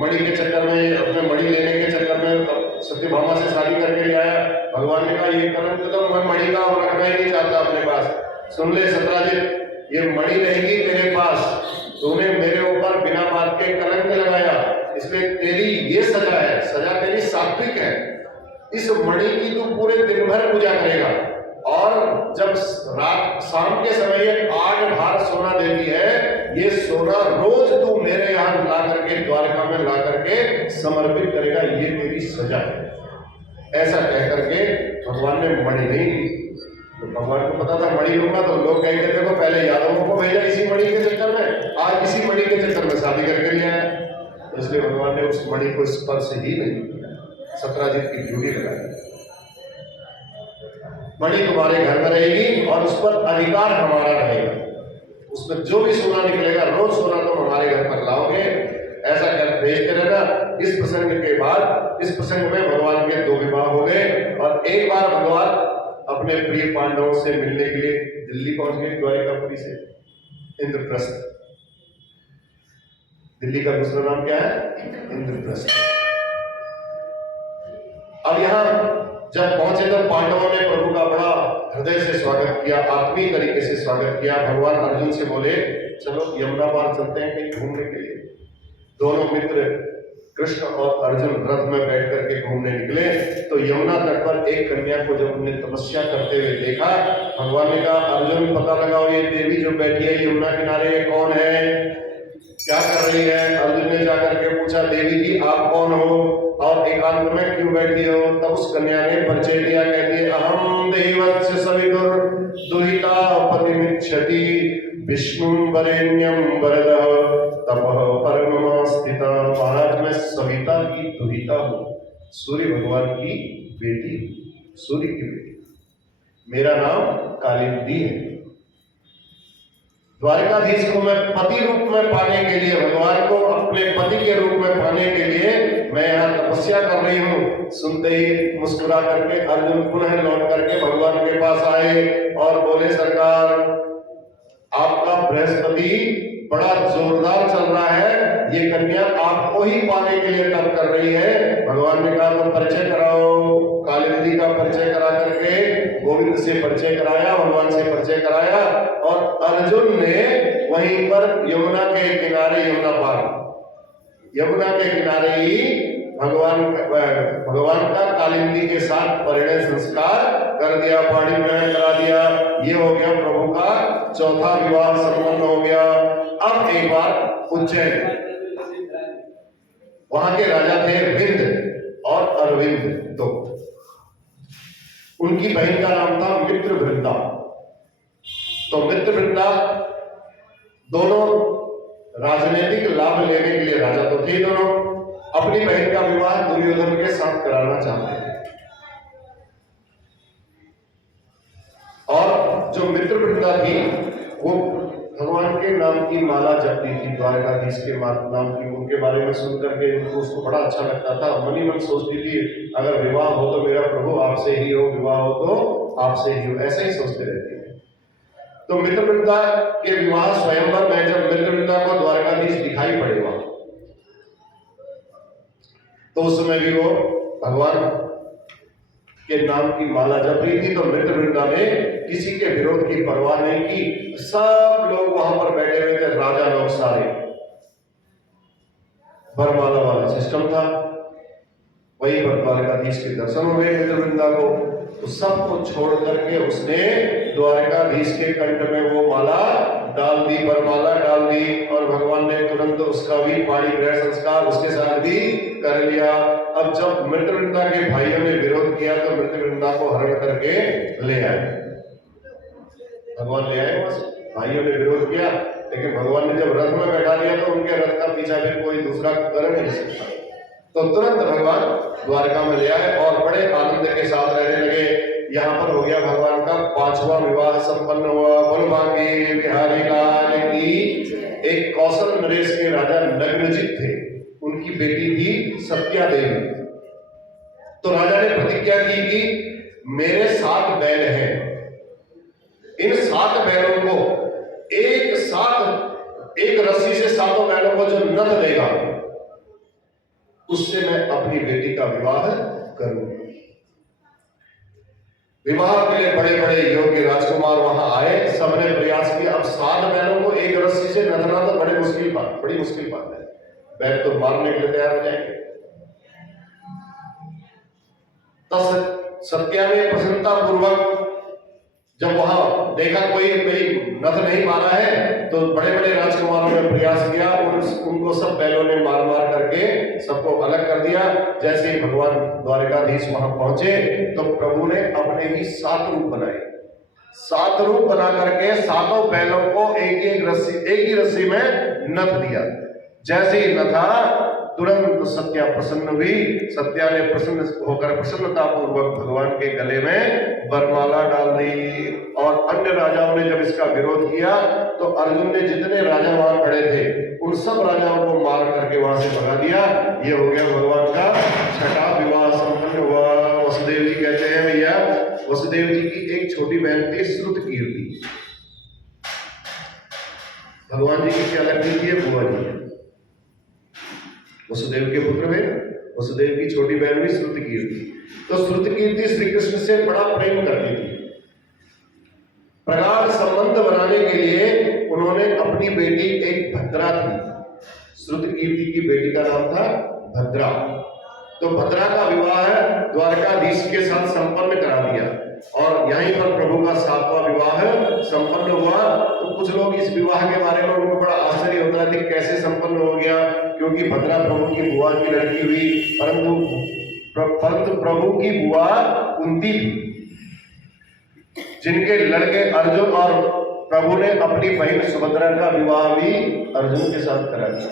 मणि के चक्कर में, अपने मणि लेने के चक्कर में सत्यभामा से शादी करके ले आया। भगवान ने कहा ये कलंक तो मैं मणि का रखना ही नहीं चाहता अपने पास। सुन ले सत्राजित, ये मणि रहेगी तेरे पास, तूने मेरे ऊपर बिना बात के कलंक लगाया, इसलिए तेरी ये सजा है, सजा तेरी सात्विक है। इस मणि की तू पूरे दिन भर पूजा करेगा और जब रात शाम के समय ये 8 भार सोना देती है, ये सोना रोज तू मेरे यहाँ ला करके द्वारका में ला करके समर्पित करेगा, ये तेरी सजा है। ऐसा कह करके भगवान ने मणि नहीं ली। तो भगवान को पता था मणि लूंगा तो लोग कहेंगे देखो पहले यादवों को भेजा इसी मणि के चक्कर में, आज इसी मणि के चक्कर में शादी करके लिया है। तो इसलिए भगवान ने उस मणि को स्पर्श ही नहीं किया, सत्राजित की ड्यूटी लगाई। मणि तुम्हारे घर में रहेगी और उस पर अधिकार हमारा रहेगा, उसमें जो भी सोना निकलेगा रोज सोना तुम हमारे घर पर लाओगे, ऐसा कर भेजते रहना। इस प्रसंग के बाद, इस प्रसंग में भगवान के 2 विवाह हो गए और एक बार भगवान अपने प्रिय पांडवों से मिलने के लिए दिल्ली पहुंच गए, द्वारिकापुरी से इंद्रप्रस्थ। दिल्ली का दूसरा नाम क्या है? इंद्रप्रस्थ। अब यहां जब पहुंचे तो पांडवों ने प्रभु का बड़ा हृदय से स्वागत किया, आत्मीय तरीके से स्वागत किया। भगवान अर्जुन से बोले चलो यमुना पार चलते हैं कहीं घूमने के लिए। दोनों मित्र कृष्ण और अर्जुन रथ में बैठ करके घूमने निकले तो यमुना तट पर एक कन्या को जब उन्हें तपस्या करते हुए देखा, भगवान ने कहा अर्जुन पता लगाओ ये देवी जो बैठी है यमुना किनारे ये कौन है, क्या कर रही है। अर्जुन ने जाकर के पूछा देवी जी आप कौन हो और एकांत में क्यों बैठी हो। तब उस कन्या ने परिचय दिया, कहती है अहम देवस्य सवितुर दुहिता पतिमिच्छति विष्णु वरेण्यम वरदः तपः परममा स्थिता। महाराज मैं सविता की दुहिता हूँ, सूर्य भगवान की बेटी, सूर्य की बेटी, मेरा नाम कालिंदी है। द्वारकाधीश को मैं पति रूप में पाने के लिए, भगवान को अपने पति के रूप में पाने के लिए मैं यहाँ तपस्या कर रही हूँ। सुनते ही मुस्कुरा करके अर्जुन पुनः लौट करके भगवान के पास आए और बोले, सरकार आपका बृहस्पति बड़ा जोरदार चल रहा है, ये कन्या आपको ही पाने के लिए तप कर रही है। भगवान ने कहा तो परिचय कराओ। कालिंदी का परिचय करा करके गोविंद से परिचय कराया, भगवान से परिचय कराया और अर्जुन ने वहीं पर यमुना के किनारे, यमुना के किनारे ही भगवान का कालिंदी के साथ परिणय संस्कार कर दिया, पाणी ग्रहण करा दिया। ये हो गया प्रभु का चौथा विवाह संपन्न हो गया। अब एक बार उज्जैन, वहां के राजा थे विंद और अरविंद, तो उनकी बहन का नाम था मित्रवृंदा। तो मित्रवृंदा दोनों राजनीतिक लाभ लेने के लिए, राजा तो थे दोनों, अपनी बहन का विवाह दुर्योधन के साथ कराना चाहते थे। और जो मित्रवृंदा थी वो भगवान के नाम की माला जपती थी, द्वारकाधीश के नाम की। उनके बारे में सुन करके उनको, उसको बड़ा अच्छा लगता था। मन ही मन सोचती थी अगर विवाह हो तो मेरा प्रभु आपसे ही हो, विवाह हो तो आपसे ही हो, ऐसे ही सोचते रहती है। तो मित्रवृंदा के विवाह स्वयंवर में जब मित्रवृंदा को द्वारकाधीश दिखाई पड़ेगा तो उस समय भी वो भगवान के नाम की माला जप रही थी। तो मित्रवृंदा ने किसी के विरोध की परवाह नहीं की। सब लोग वहां पर बैठे हुए थे, राजा लोग सारे, वरमाला वाला सिस्टम था। वहीं पर द्वारकाधीश के दर्शन हो गए मित्रवृंदा को। तो सबको छोड़ करके उसने द्वारकाधीश के कंठ में वो माला डाल दी, वरमाला डाल दी और भगवान ने तुरंत उसका भी पाणी ग्रहण संस्कार उसके साथ भी कर लिया। अब जब मित्रवृंदा के भाइयों ने विरोध किया तो मित्रवृंदा को हरण करके ले आए, भगवान ले आए। वहां से भाइयों ने विरोध किया, लेकिन भगवान ने जब रथ में बैठा दिया तो उनके रथ का पीछा भी कोई दूसरा कर नहीं सकता। तो तुरंत भगवान द्वारका में ले आए और बड़े आनंद के साथ रहने लगे। यहाँ पर हो गया भगवान का पांचवा विवाह संपन्न हुआ। बलभागी बिहारी लाल की। एक कौशल नरेश के राजा नग्नजित थे, उनकी बेटी थी सत्या देवी। तो राजा ने प्रतिज्ञा की कि मेरे 7 बैल हैं, इन 7 बैलों को एक साथ, एक रस्सी से 7 बैलों को जो नथ देगा उससे मैं अपनी बेटी का विवाह करूंगा। विवाह के लिए बड़े बड़े योग्य राजकुमार वहां आए, सबने प्रयास किया। अब 7 बैलों को एक रस्सी से नथना तो बड़ी मुश्किल बात है। बैल तो मारने के लिए तैयार हो जाएंगे। तब सत्या ने प्रसन्नता पूर्वक जब वहां देखा कोई नथ नहीं मारा है तो बड़े बड़े राजकुमारों ने प्रयास किया, उनको सब बैलों ने मार मार करके सबको अलग कर दिया। जैसे ही भगवान द्वारकाधीश वहां पहुंचे तो प्रभु ने अपने ही 7 रूप बनाए। 7 रूप बना करके 7 बैलों को एक ही रस्सी में नथ दिया। जैसे ही नथा तुरंत सत्या प्रसन्न हुई। सत्या ने प्रसन्न होकर प्रसन्नता पूर्वक भगवान के गले में वरमाला डाल दी। और अन्य राजाओं ने जब इसका विरोध किया तो अर्जुन ने जितने राजा वहां खड़े थे उन सब राजाओं को मार करके वहां से भगा दिया। ये हो गया भगवान का 6वां विवाह संपन्न हुआ। वसुदेव जी कहते हैं भैया, वसुदेव जी की एक छोटी बहन थी श्रुतकीर्ति। भगवान जी की क्या लगती थी? बुआ जी, वसुदेव के पुत्र में वसुदेव की छोटी बहन भी श्रुतकीर्ति। तो श्रुतकीर्ति श्री कृष्ण से बड़ा प्रेम करती थी। प्रगाढ़ संबंध बनाने के लिए उन्होंने अपनी बेटी, एक भद्रा थी, श्रुतकीर्ति की बेटी का नाम था भद्रा। तो भद्रा का विवाह द्वारकाधीश के साथ संपन्न करा दिया और यहीं पर प्रभु का 7वां विवाह संपन्न हुआ। तो कुछ लोग इस विवाह के बारे में उनको बड़ा आश्चर्य होता है कि कैसे संपन्न हो गया, क्योंकि भद्रा प्रभु की बुआ की लड़की हुई, परंतु प्रभु की बुआ कुंती थी, जिनके लड़के अर्जुन, और प्रभु ने अपनी बहन सुभद्रा का विवाह भी अर्जुन के साथ करा दिया।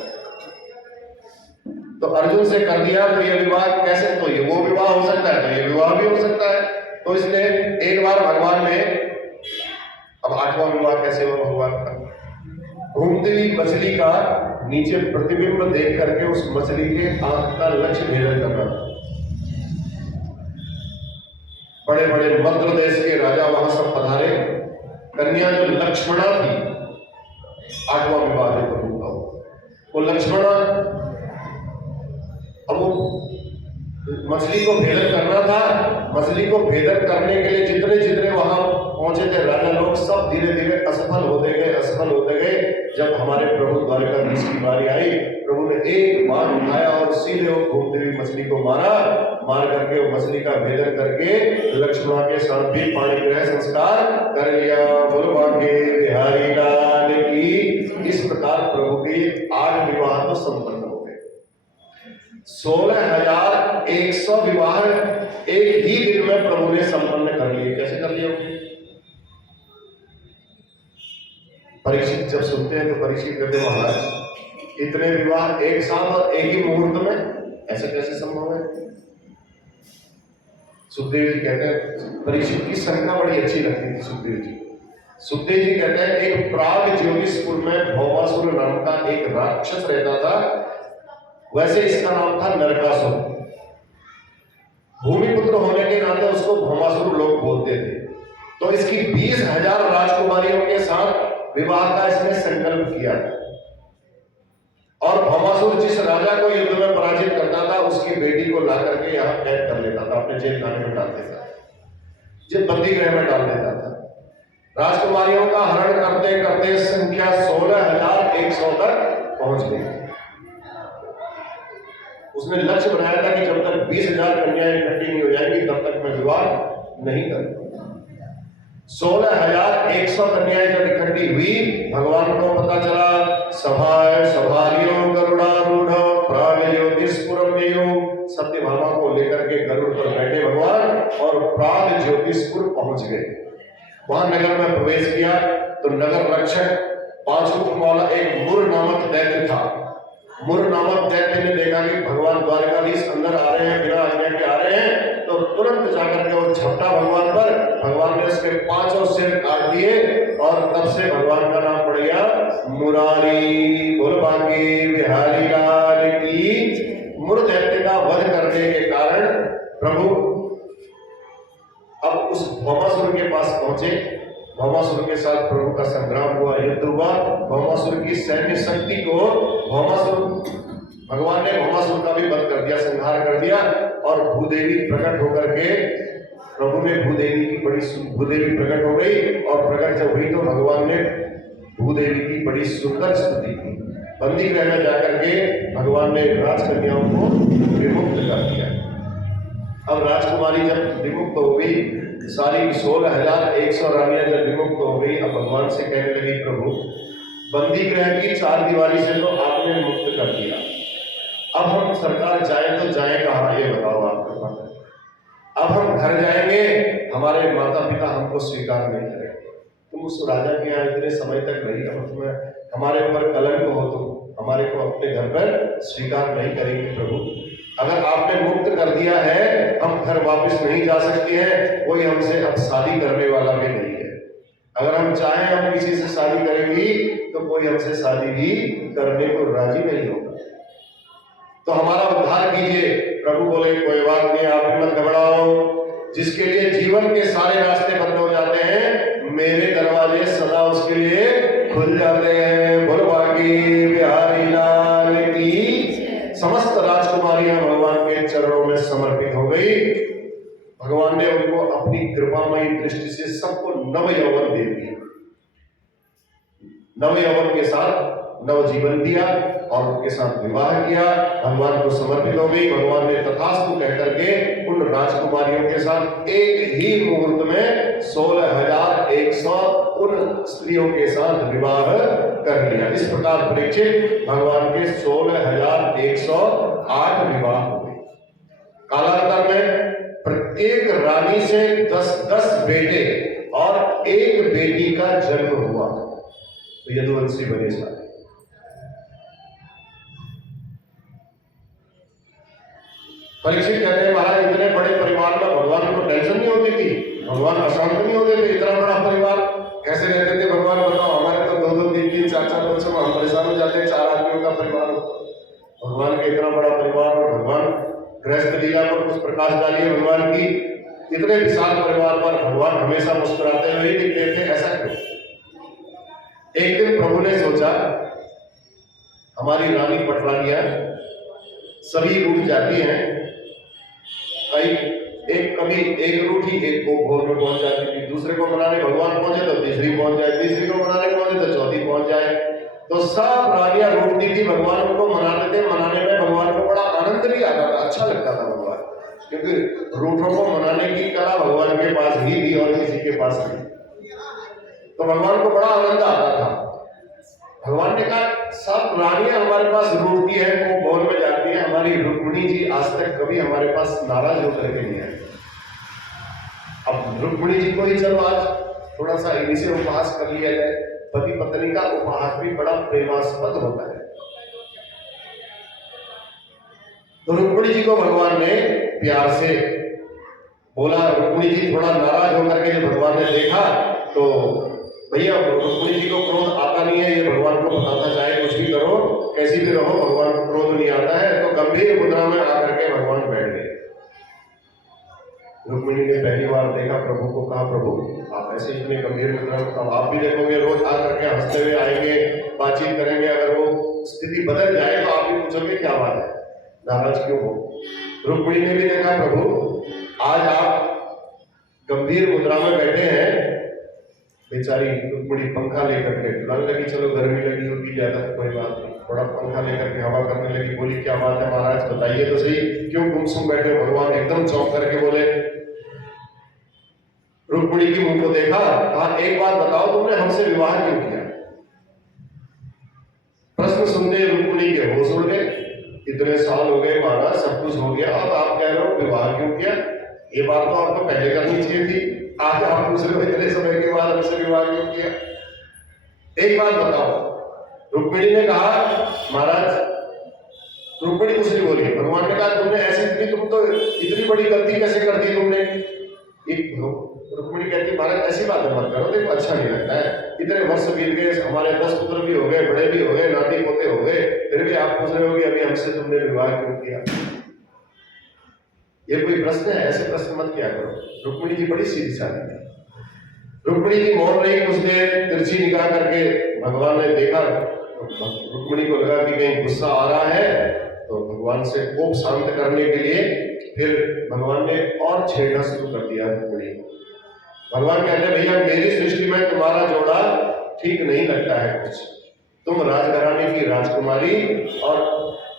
तो अर्जुन से कर दिया तो ये विवाह कैसे, तो ये वो विवाह हो सकता है तो ये विवाह भी हो सकता है। तो इसलिए एक बार भगवान ने, अब 8वां विवाह कैसे हुआ भगवान का? घूमती हुई मछली का नीचे प्रतिबिंब देख करके उस मछली के आंख का लक्ष्य भेदन करना था। बड़े बड़े मद्र देश के राजा वहां सब पधारे। कन्या जो लक्ष्मणा थी, 8वां विवाह जो प्रभु का वो लक्ष्मणा, अब वो मछली को भेदन करना था। मछली को भेदन करने के लिए जितने जितने वहां पहुंचे थे राजा लोग, सब धीरे धीरे असफल होते गए। जब हमारे प्रभु द्वारकाधीश की बारी आई, प्रभु ने एक बाण उठाया और सीधे वो घूमती हुई मछली को मार करके वो मछली का भेदन करके लक्ष्मण के साथ भी पाणी ग्रह संस्कार कर लिया। बोलो भाग्य बिहारी लाल की। इस प्रकार प्रभु के 8 विवाह तो संपन्न हो गए। 16,100 विवाह एक ही दिन में प्रभु ने संपन्न कर लिए। कैसे कर लिए? परीक्षित जब सुनते हैं तो परीक्षित कहते हैं, महाराज इतने विवाह एक साथ और एक ही मुहूर्त में ऐसा कैसे संभव है? सुखदेव जी कहते हैं, परीक्षित की संख्या बड़ी अच्छी लगती थी सुखदेव जी। सुखदेव जी कहते हैं, एक प्राग ज्योतिषपुर में भौमासुर नाम का एक राक्षस रहता था। वैसे इसका नाम था नरकासुर। भूमिपुत्र होने के नाते उसको भौमासुर लोग बोलते थे। तो इसकी 20,000 राजकुमारियों के साथ विवाह का इसने संकल्प किया था। और भौमासुर जिस राजा को युद्ध में पराजित करता था, उसकी बेटी को ला करके यहाँ कैद कर लेता था, अपने जेल खाने में डाल देता था, जेल बंदी गृह में डाल देता था। राजकुमारियों का हरण करते करते संख्या 16,100 तक पहुंच गई। उसने लक्ष्य बनाया था कि जब तक 20,000 कन्याएं इकट्ठी नहीं हो जाएंगी तब तक मैं विवाह नहीं करूंगा। 16,100 कन्याएं जब इकट्ठी हुई, भगवान को पता चला। सभारियों गरुड़ारूढ़ प्राग ज्योतिषपुरम देयो। सत्यभामा को लेकर के गरुड़ पर बैठे भगवान और प्राग ज्योतिषपुर पहुंच गए। वहां नगर में प्रवेश किया तो नगर रक्षक 5 मुख वाला एक मुर नामक दैत्य था। मुर नामक दैत्य ने देखा कि भगवान द्वारकाधीश अंदर आ रहे हैं, बिना आज्ञा के आ रहे हैं, तो तुरंत जाकर के वो झपटा भगवान पर। भगवान ने उसके 5 सिर काट दिए और तब से भगवान का नाम पड़ गया मुरारी। बोल बाकी बिहारी लाल की। मुर दैत्य का वध करने के कारण प्रभु अब उस भौमासुर के पास पहुंचे। भौमासुर के साथ प्रभु का संग्राम हुआ, युद्ध हुआ। भौमासुर की सैन्य शक्ति को भगवान ने भौमासुर का भी वध कर दिया, संहार कर दिया। और भूदेवी प्रकट होकर के प्रभु ने भूदेवी प्रकट हो गई। और प्रकट जब हुई तो भगवान ने भूदेवी की बड़ी सुंदर स्तुति की। बंदी गृह में जाकर के भगवान ने राजकन्याओं को विमुक्त कर दिया। अब राजकुमारी जब विमुक्त हो गई, सारी 16,100 रानियां जब विमुक्त हो गई, अब भगवान से कहने लगी, प्रभु बंदी गृह की 4 दीवारी से तो आपने मुक्त कर दिया, अब हम सरकार जाए तो जाए कहाँ, ये बताओ आपके पास। अब हम घर जाएंगे, हमारे माता पिता हमको स्वीकार नहीं करेंगे। तुम उस राजा के यहाँ इतने समय तक रही, अब तुम्हें हमारे ऊपर कलंक हो, तुम हमारे को अपने घर पर स्वीकार नहीं करेंगे। प्रभु अगर आपने मुक्त कर दिया है, हम घर वापस नहीं जा सकते हैं, कोई हमसे अब शादी करने वाला भी नहीं है। अगर हम चाहें हम किसी से शादी करेंगी तो कोई हमसे शादी भी करने को राजी नहीं होगा, तो हमारा उद्धार कीजिए। प्रभु बोले, कोई बात नहीं, आप मत घबराओ। जिसके लिए जीवन के सारे रास्ते बंद हो जाते हैं, मेरे दरवाजे सदा उसके लिए खुल जाते हैं। बोलो बाकी बिहारी लाल की। समस्त राजकुमारियां भगवान के चरणों में समर्पित हो गई। भगवान ने उनको अपनी कृपामयी दृष्टि से सबको नव यौवन दे दिया, नव यौवन के साथ नव जीवन दिया और उनके साथ विवाह किया। भगवान को समर्पित हो गई। भगवान ने तथास्तु कह करके उन राजकुमारियों के साथ एक ही मुहूर्त में 16,100 उन स्त्रियों के साथ विवाह कर लिया। इस प्रकार परीक्षित भगवान के 16,108 विवाह हो गए। कालांतर में प्रत्येक रानी से 10-10 बेटे और एक बेटी का जन्म हुआ। तो यदुवंशी बने सारे। परीक्षित कहते हैं, महाराज इतने बड़े परिवार में भगवान को टेंशन नहीं होती थी, भगवान अशांत नहीं होते थे, इतना बड़ा परिवार कैसे रहते थे भगवान, बताओ। हमारे तो 2-2, 3-3, 4-4 बच्चों में हम परेशान हो जाते हैं, 4 आदमियों का परिवार हो, भगवान का इतना बड़ा परिवार और भगवान गृहस्थ लीला पर कुछ प्रकाश डालिए भगवान की, इतने विशाल परिवार पर भगवान हमेशा मुस्कुराते हुए ही दिखते थे, ऐसा क्यों? एक दिन प्रभु ने सोचा हमारी रानी पटरानियां सभी रूठ जाती हैं, कभी एक रूठी, एक को भोर में पहुंच जाती थी, दूसरे को मनाने भगवान पहुंचे तो तीसरी पहुंच जाए, तीसरी को मनाने पहुंचे तो चौथी पहुंच जाए। तो सब रानियां रूठती थी, भगवान उनको मनाते थे, मनाने में भगवान को बड़ा आनंद भी आता था, अच्छा लगता था भगवान, क्योंकि रूठों को मनाने की कला भगवान के पास ही थी और किसी के पास नहीं। तो भगवान को बड़ा आनंद आता था। भगवान ने कहा सब रानियां हमारे पास रूठती है, वो भवन में जाती है, हमारी रुक्मिणी जी आज तक कभी हमारे पास नाराज होकर के नहीं है। अब रुक्मिणी जी को ही चलो आज थोड़ा सा इन्हीं से उपहास कर लिया जाए। पति पत्नी का उपहास भी बड़ा प्रेमास्पद होता है। तो रुक्मिणी जी को भगवान ने प्यार से बोला। रुक्मिणी जी थोड़ा नाराज होकर के भगवान ने देखा तो भैया रुक्मिणी जी को क्रोध आता नहीं है, ये भगवान को पता था, चाहे कुछ भी करो कैसी भी रहो भगवान को क्रोध नहीं आता है। तो गंभीर मुद्रा में आकर के भगवान बैठ गए। रुक्मिणी ने पहली बार देखा प्रभु को, कहा प्रभु आप ऐसे इतने गंभीर मुद्रा में, अब आप भी देखोगे रोज आकर के हंसते हुए आएंगे, बातचीत करेंगे, अगर वो स्थिति बदल जाए तो आप भी पूछोगे क्या बात है, नाराज क्यों हो? रुक्मिणी ने भी देखा प्रभु आज आप गंभीर मुद्रा में बैठे हैं। बेचारी रुक्मिणी पंखा लेकर के डर लगी, चलो गर्मी लगी होगी ज्यादा, कोई बात नहीं, थोड़ा पंखा लेकर के हवा करने लगी। बोली क्या बात है महाराज बताइए तो सही, क्यों गुमसुम बैठे? भगवान एकदम चौंक करके बोले। रुक्मिणी की मुंह को देखा, कहा एक बात बताओ तुमने हमसे विवाह क्यों किया? प्रश्न सुनते रुक्मिणी के होश उड़ गए। इतने साल हो गए महाराज, सब कुछ हो गया, अब आप कह रहे हो विवाह क्यों किया? ये बात तो आपको पहले करनी चाहिए थी, आज आप पूछ रहे हो इतने समय के बाद हमसे विवाह क्यों किया? एक बात बताओ। रुक्मिणी ने कहा महाराज, रुक्मिणी कुछ नहीं बोली। भगवान ने कहा तुमने ऐसी, तुम तो इतनी बड़ी गलती कैसे कर दी तुमने? रुक्मिणी कहती महाराज ऐसी बात मत करो, देखो अच्छा नहीं लगता है, इतने वर्ष बीत गए, हमारे 10 पुत्र भी हो गए, बड़े भी हो गए, नाती पोते हो गए, फिर भी आप पूछ रहे हो कि अभी हमसे तुमने विवाह क्यों किया? ये कोई प्रश्न है? ऐसे प्रश्न मत किया करो। रुक्मिणी जी बड़ी सीधी सादी थी। रुक्मिणी जी मौन रही कुछ देर, तिरछी निगाह करके भगवान ने देखा तो रुक्मिणी को लगा कि कहीं गुस्सा आ रहा है, तो भगवान से कोप शांत करने के लिए फिर भगवान ने और छेड़ना शुरू कर दिया रुक्मिणी। भगवान कहते भैया मेरी सृष्टि में तुम्हारा जोड़ा ठीक नहीं लगता है कुछ, तुम राजघराने की राजकुमारी और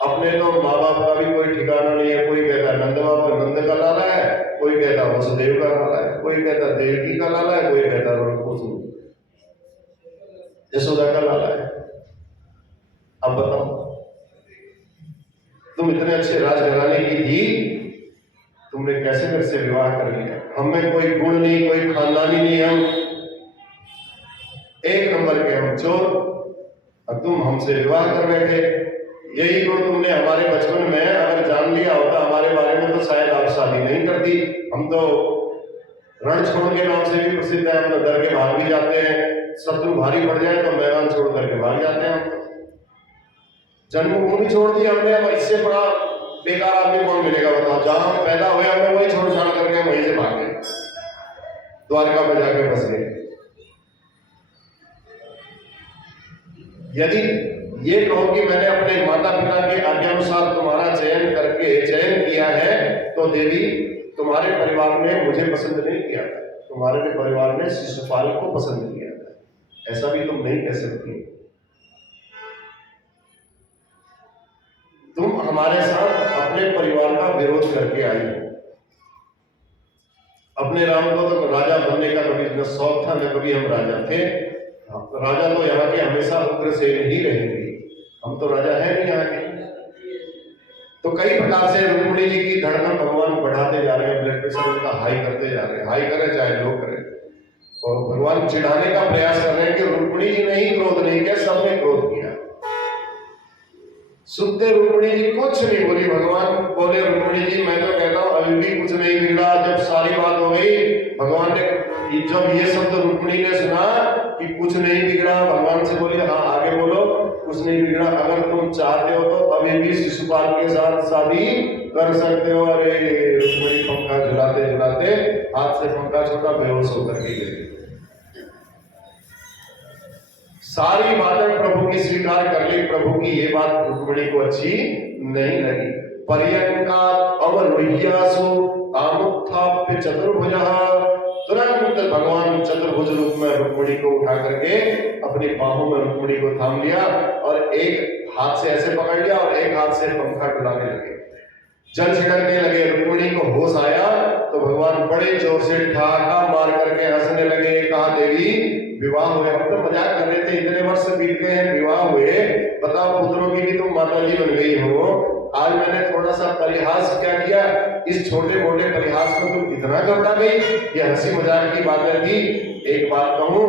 अपने तो माँ बाप का भी कोई ठिकाना नहीं है। कोई कहता नंद बाबा नंद का लाला है, कोई कहता वसुदेव का लाला है, कोई कहता देवकी का लाला है, कोई कहता यशोदा का लाला है। अब बताओ तुम इतने अच्छे राजघराने की थी, तुमने कैसे मेरे से विवाह कर लिया? हमें कोई गुण नहीं, कोई खानदानी नहीं, हम एक नंबर के हम चोर, और तुम हमसे विवाह कर बैठे। यही गुण तुमने हमारे बचपन में अगर जान लिया होता हमारे बारे में तो शायद आप शादी नहीं करती। हम तो रण छोड़ के नाम से भी प्रसिद्ध है, हम तो डर के भाग भी जाते हैं, शत्रु भारी पड़ जाए तो मैदान छोड़ करके भाग जाते हैं। हम तो जन्मभूमि छोड़ दी हमने, अब इससे बड़ा बेकार आदमी कौन मिलेगा बताओ? जहां हम पैदा हुए हमने वही छोड़ छाड़ करके वहीं से भाग गए, द्वारका में जाके बस गए। यदि ये कहो कि मैंने अपने माता पिता के आज्ञानुसार तुम्हारा चयन किया है, तो देवी तुम्हारे परिवार ने मुझे पसंद नहीं किया, तुम्हारे परिवार ने शिशुपाल को पसंद किया, ऐसा भी तुम नहीं कह सकती। तुम हमारे साथ अपने परिवार का विरोध करके आई हो। अपने राम को तो राजा बनने का कभी न शौक था, न कभी हम राजा थे। राजा तो यहाँ के हमेशा उग्रसेन ही रहेंगे, हम तो राजा है नहीं यहाँ के। तो कई प्रकार से रुक्मिणी जी की धड़कन भगवान बढ़ाते जा रहे हैं, ब्लड प्रेशर उनका हाई करते जा रहे हैं, हाई करें चाहे लो करें, और भगवान चिढ़ाने का प्रयास कर रहे हैं कि रुक्मिणी जी ने ही क्रोध नहीं किया, सबने क्रोध किया। सुनते रुक्मिणी जी कुछ नहीं बोली। भगवान बोले रुक्मिणी जी मैं तो कहता हूँ अभी भी कुछ नहीं बिगड़ा। जब सारी बात हो गई, भगवान ने जब ये शब्द रुक्मिणी ने सुना कि कुछ नहीं बिगड़ा, भगवान से बोले हाँ आगे बोलो। कुछ नहीं बिगड़ा, अगर तुम चाहते हो तो अभी भी शिशुपाल के साथ शादी कर सकते हो। अरे रुक्मिणी पंखा झुलाते झुलाते हाथ से पंखा छोटा, बेहोश होकर के गई। सारी बातें प्रभु की स्वीकार कर ली, प्रभु की ये बात रुक्मिणी को अच्छी नहीं लगी। पर्यंका अवरुह्यासु आमुत्थाप्य चतुर्भुजः, तुरंत भगवान चतुर्भुज रूप में रुक्मिणी को उठा करके अपनी बाहों में रुक्मिणी को थाम लिया और एक हाथ से ऐसे पकड़ लिया और एक हाथ से पंखा डुलाने लगे, जल छिड़कने लगे। रुक्मिणी को होश आया तो भगवान बड़े जोर से ठहाका मार करके हंसने लगे। कहा देवी विवाह हुए, हम तो मजाक कर रहे थे, इतने वर्ष बीत गए हैं, विवाह हुए, बताओ पुत्रों की भी तुम माता जी बन गई हो। आज मैंने थोड़ा सा परिहास क्या किया, इस छोटे मोटे परिहास को तुम इतना घबरा गई, ये हंसी मजाक की बातें थी। एक बात कहूं,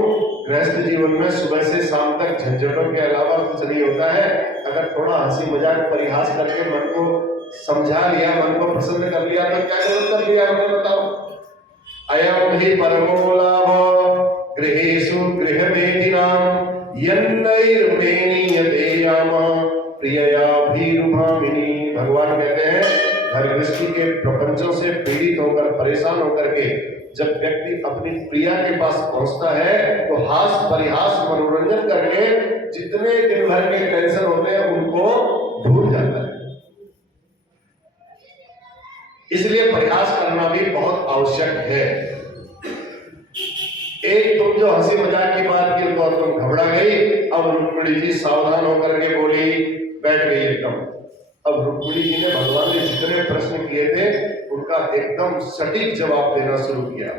गृहस्थ जीवन में सुबह से शाम तक झंझटों के अलावा कुछ नहीं होता है। अगर थोड़ा हंसी मजाक परिहास करके मन को समझा लिया, मन को प्रसन्न कर लिया तो क्या जरूरत कर लिया हमने, बताओ। अयम ही परमो लाभ गृहेषु गृहवेदिनां यन्नैर्मेनीयते याम प्रिययाभिरुभामिनी। भगवान कहते हैं घर गृहस्थी के प्रपंचों से पीड़ित होकर, परेशान होकर के जब व्यक्ति अपनी प्रिया के पास पहुंचता है तो हास परिहास मनोरंजन करके जितने दिन भर के टेंशन होते हैं उनको भूल जाता है। इसलिए प्रयास करना भी बहुत आवश्यक है। एक तुम जो हंसी मजाक की बात की तो तुम घबरा गई, अब रुक्मिणी जी सावधान होकर के बोली, बैठ गई एकदम। अब रुक्मिणी जी ने भगवान ने जितने प्रश्न किए थे उनका एकदम सटीक जवाब देना शुरू किया।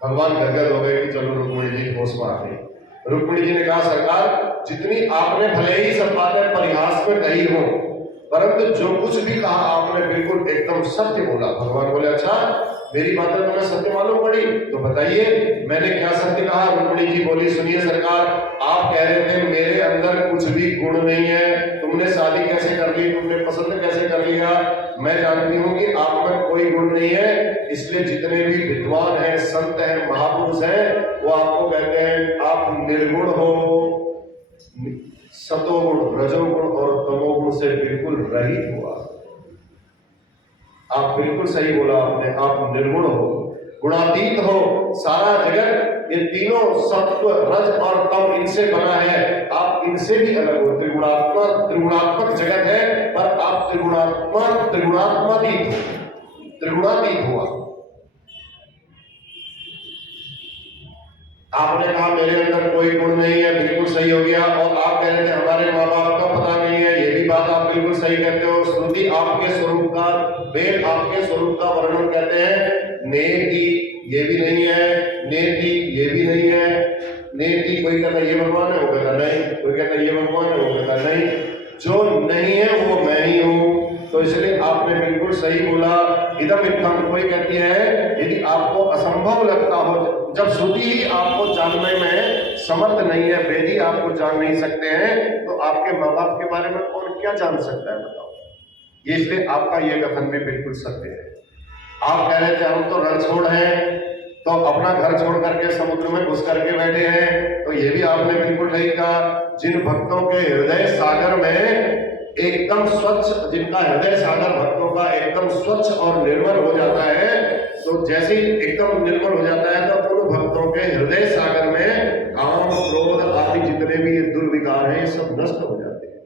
भगवान गदगद हो गए कि चलो रुक्मिणी जी होश में आ गई। रुक्मिणी जी ने कहा, सरकार जितनी आपने भले ही सब बातें परिहास में कही हो, परंतु जो कुछ भी कहा आपने बिल्कुल एकदम सत्य बोला। भगवान बोले, अच्छा मेरी बातें तुम्हें सत्य मालूम पड़ी, तो बताइए मैंने क्या सत्य कहा। रुक्मिणी जी बोली, सुनिए सरकार, आप कह रहे थे मेरे अंदर कुछ भी गुण नहीं है, तुमने शादी कैसे कर ली, तुमने पसंद कैसे कर लिया। मैं जानती हूँ कि आप में कोई गुण नहीं है, इसलिए जितने भी विद्वान हैं, संत हैं, महापुरुष हैं, वो आपको कहते हैं आप निर्गुण हो, सतोगुण, रजोगुण और तमोगुण से बिल्कुल रहित हुआ। आप बिल्कुल सही बोला आपने, आप निर्गुण हो, गुणातीत हो। सारा जगत ये तीनों सत्व, रज और तम इनसे बना है, आप इनसे भी अलग हो। त्रिगुणात्मक जगत है, पर आप त्रिगुणात्मातीत हो, त्रिगुणातीत हुआ। आपने कहा मेरे अंदर कोई गुण नहीं है, बिल्कुल सही हो गया। और आप कह रहे थे हमारे माँ बाप का पता नहीं है, ये भी बात आप बिल्कुल सही कहते हो। श्रुति आपके स्वरूप का, वेद आपके स्वरूप का वर्णन कहते हैं। नेति ये भी नहीं है, नेति ये भी नहीं है। नेति कोई कहता ये भगवान है, वो कहता नहीं, कोई कहता ये भगवान है, वो कहता नहीं। जो नहीं है वो मैं ही हूँ। तो इसलिए आपने बिल्कुल सही बोला। इदम इत्थम, कोई कहती है यदि आपको असंभव लगता हो, जब श्रुति ही आपको जानने में समर्थ नहीं है, वेद ही आपको जान नहीं सकते हैं, तो आपके माँ बाप के बारे में कौन क्या जान सकता है, बताओ। ये इसलिए आपका ये कथन भी बिल्कुल सत्य है। आप कह रहे थे हम तो रणछोड़ हैं, तो अपना घर छोड़ करके समुद्र में घुस करके बैठे हैं, तो ये भी आपने बिल्कुल नहीं कहा। जिन भक्तों के हृदय सागर में एकदम स्वच्छ, जिनका हृदय सागर भक्तों का एकदम स्वच्छ और निर्मल हो जाता है, तो जैसे ही एकदम निर्मल हो जाता है तो उन भक्तों के हृदय सागर में काम, क्रोध आदि जितने भी ये दुर्विकार हैं, ये सब नष्ट हो जाते हैं।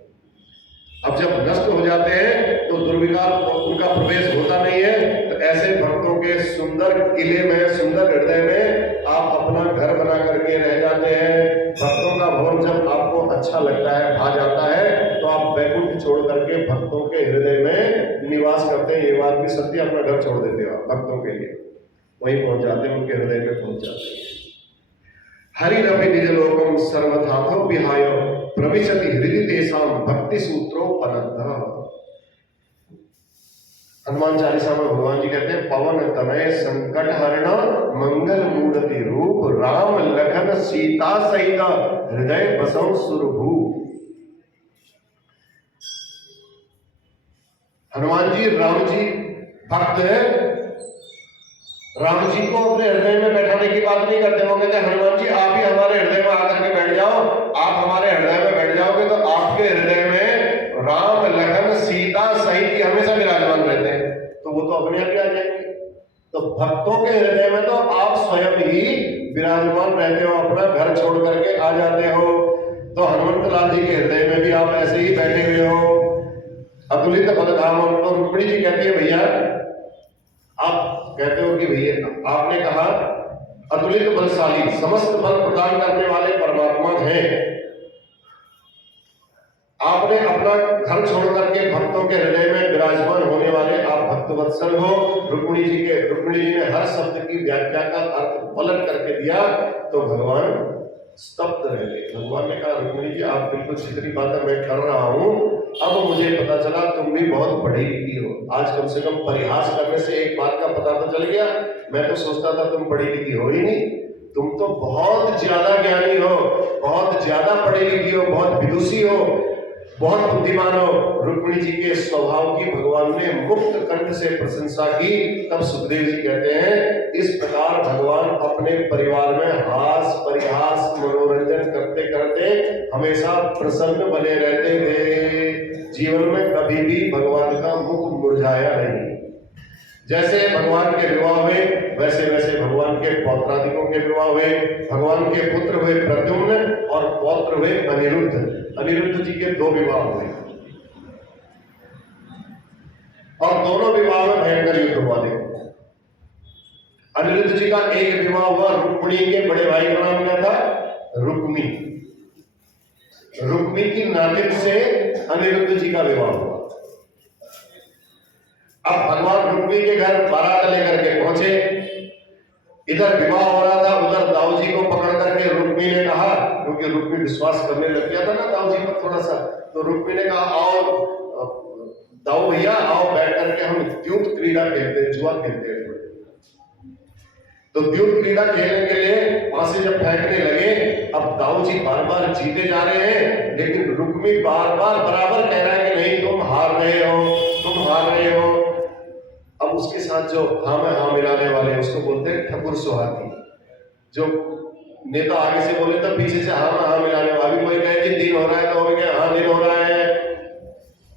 अब जब नष्ट हो जाते हैं तो दुर्विकार उनका प्रवेश होता नहीं है। तो ऐसे भक्तों के सुंदर किले में, सुंदर हृदय में आप अपना घर बना करके रह जाते हैं। भक्तों का भवन जब आपको अच्छा लगता है, भा जाता है, तो आप वैकुंठ छोड़ करके भक्तों के हृदय में निवास करते हैं। ये बात भी सत्य, अपना घर छोड़ देते हो भक्तों के लिए, वहीं पहुंच जाते हैं, उनके हृदय में पहुंच जाते हैं। हरिरपि निजलोकम सर्वथाथो विहाय प्रविशति हृदि तेषां भक्ति सूत्रोपनतः। हनुमान चालीसा में भगवान जी कहते हैं, पवन तनय संकट हरण मंगल मूर्ति रूप राम लखन सीता सहित हृदय बसौ सुरभू। हनुमान जी राम जी भक्त है, राम जी को अपने हृदय में बैठाने की बात नहीं करते। वो कहते हैं हनुमान जी आप ही हमारे हृदय में आकर के बैठ जाओ, आप हमारे हृदय में बैठ जाओगे भक्तों के हृदय में तो आप स्वयं ही विराजमान रहते हो, अपना घर छोड़ करके आ जाते हो। तो हनुमंत लाल जी के हृदय में भी आप ऐसे ही बैठे हुए हो। अतुलित बलधामम। तो रुक्मिणी जी कहती है भैया, आप कहते हो कि भैया आपने कहा अतुलित बलशाली, समस्त बल प्रदान करने वाले परमात्मा हैं, आपने अपना घर छोड़ करके भक्तों के हृदय में विराजमान होने वाले आप भक्तवत्सल हो। रुक्मिणी जी ने हर शब्द की व्याख्या का अर्थ पलट करके दिया तो भगवान स्तब्ध रह गए। भगवान ने कहा रुक्मिणी जी आप बिल्कुल जितनी बातें मैं कर रहा हूं, अब मुझे पता चला तुम भी बहुत पढ़ी लिखी हो। आज कम से कम परिहास करने से एक बात का पता तो चल गया। मैं तो सोचता था तुम पढ़ी लिखी हो ही नहीं, तुम तो बहुत ज्यादा ज्ञानी हो, बहुत ज्यादा पढ़ी लिखी हो, बहुत विदुषी हो, बहुत बुद्धिमान हो। रुक्मिणी जी के स्वभाव की भगवान ने मुक्त कंठ से प्रशंसा की। तब सुखदेव जी कहते हैं इस प्रकार भगवान अपने परिवार में हास परिहास मनोरंजन करते करते हमेशा प्रसन्न बने रहते थे। जीवन में कभी भी भगवान का मुख मुरझाया नहीं। जैसे भगवान के विवाह हुए वैसे वैसे भगवान के पौत्रादिकों के विवाह हुए। भगवान के पुत्र हुए प्रद्युम्न और पौत्र हुए अनिरुद्ध। अनिरुद्ध जी के 2 विवाह हुए और दोनों विवाह में भयंकर युद्ध हुआ। देखो अनिरुद्ध जी का एक विवाह हुआ रुक्मिणी के बड़े भाई का नाम क्या था? रुक्मी। रुक्मी की नातिन से अनिरुद्ध जी का विवाह हुआ। अब भगवान रुक्मी के घर बारात लेकर के पहुंचे। इधर विवाह हो रहा था, उधर दाऊ जी को पकड़ करके रुक्मी ने कहा, क्योंकि रुक्मी विश्वास करने लग गया था ना दाऊ जी पर थोड़ा सा, तो रुक्मी ने कहा आओ दाऊ भैया आओ बैठ करके हम द्यूत क्रीड़ा खेलते हैं, जुआ खेलते हैं। तो द्यूत क्रीड़ा खेलने के लिए वहां से जब फेंकने लगे, अब दाऊ जी बार बार जीते जा रहे हैं, लेकिन रुक्मी बार बार बराबर कह रहा है कि नहीं तुम हार रहे हो, तुम हार रहे हो। अब उसके साथ जो हाँ में हाँ मिलाने वाले उसको बोलते हैं ठकुर सुहागी। जो नेता आगे से बोले तो पीछे से हाँ में हाँ मिलाने वाले, कोई कहे कि दिन हो रहा है तो हो गया हाँ दिन हो रहा है।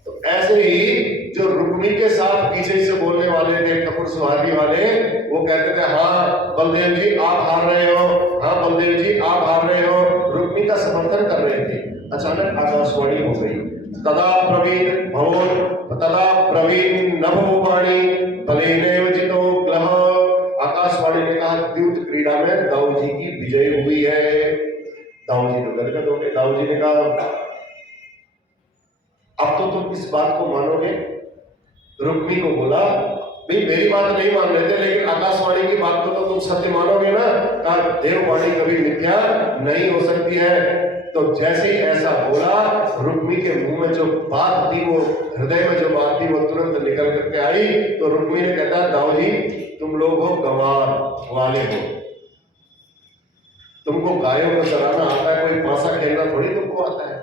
तो ऐसे ही जो रुक्मी के साथ पीछे से बोलने वाले थे ठकुर सुहागी वाले, वो कहते थे हाँ बलदेव जी आप हार रहे हो, हाँ बलदेव जी आप हार रहे हो, रुक्मी का समर्थन कर रहे थे। अचानक आकाशवाणी हो गई, तदा प्रवीण भवो तदा प्रवीण नभो वाणी बलेनेव जितो ग्रह। आकाशवाणी ने कहा द्यूत क्रीड़ा में दाऊ जी की विजय हुई है। दाऊ जी तो गदगद हो गए। दाऊ जी ने कहा अब तो तुम इस बात को मानोगे? रुक्मी को बोला भाई मेरी बात नहीं मान रहे थे, लेकिन आकाशवाणी की बात को तो तुम सत्य मानोगे ना? कहा देववाणी कभी मिथ्या नहीं हो सकती है। तो जैसे ही ऐसा बोला, रुक्मी के मुंह में जो बात थी, वो हृदय में जो बात थी, वो तुरंत निकल करके आई। तो रुक्मी ने कहता दाऊ जी तुम लोग हो गंवार वाले हो, तुमको गायों को चराना आता है, कोई पासा खेलना थोड़ी तुमको आता है।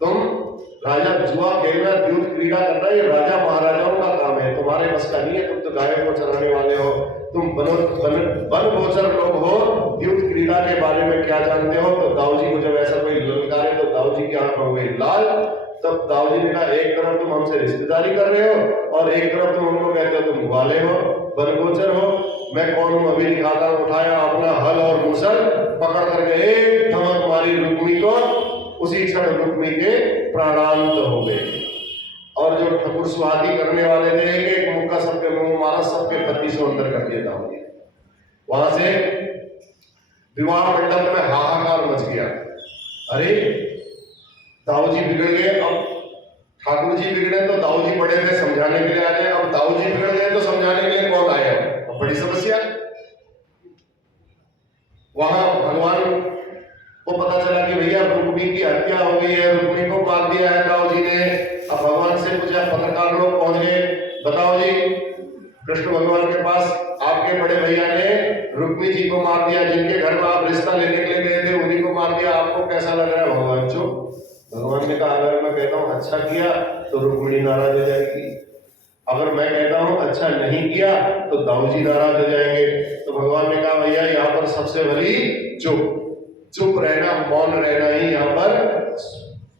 तुम राजा जुआ खेलना द्यूत क्रीड़ा करना ये राजा महाराजाओं का काम है, तुम्हारे बस का नहीं है। तुम तो गायों को चराने वाले हो, तुम वन गोचर लोग हो, द्यूत क्रीड़ा के बारे में क्या जानते हो? तो दाऊ जी को जब ऐसा कोई ललकारे तो दाऊ जी की आंख हो गई लाल। तब दाऊ जी ने कहा एक तरफ तुम हमसे रिश्तेदारी कर रहे हो और एक तरफ तुम हमको कहते हो तुम ग्वाले हो, वन गोचर हो। मैं कौन हूं अभी दिखाता हूं। उठाया अपना हल और मूसल, पकड़ करके एक धमक मारी रुक्मी को। उसी क्षण रुक्मी के प्राणांत हो गए। और जो ठकुर सुहागी करने वाले थे एक मुक्का सबके मुंह मारा, सबके 32 अंदर कर दिया दाऊ जी। वहां से विवाह मंडप में हाहाकार मच गया। अरे दाऊ जी बिगड़ गए। अब ठाकुर जी बिगड़े तो दाऊ जी पड़े थे समझाने के लिए आ गए, अब दाऊ जी बिगड़ गए तो समझाने के लिए कौन आया? अब बड़ी समस्या। वहां भगवान को पता चला कि भैया रुक्मी की हत्या हो गई है, रुक्मी को मार दिया है दाऊ जी ने। अब भगवान से पूछा, पत्रकार लोग पहुंच गए, बताओ जी कृष्ण भगवान के पास आपके बड़े भैया ने रुक्मी जी को मार दिया, जिनके घर में आप रिश्ता लेने के लिए गए थे उन्हीं को मार दिया, आपको कैसा लग रहा है? भगवान चुप। भगवान ने कहा अगर मैं कहता हूं अच्छा किया तो रुक्मिणी नाराज हो जाएगी, अगर मैं कहता हूं अच्छा नहीं किया तो दाऊ जी नाराज हो जाएंगे। तो भगवान ने कहा भैया यहाँ पर सबसे भली चुप, चुप रहना, मौन रहना ही यहाँ पर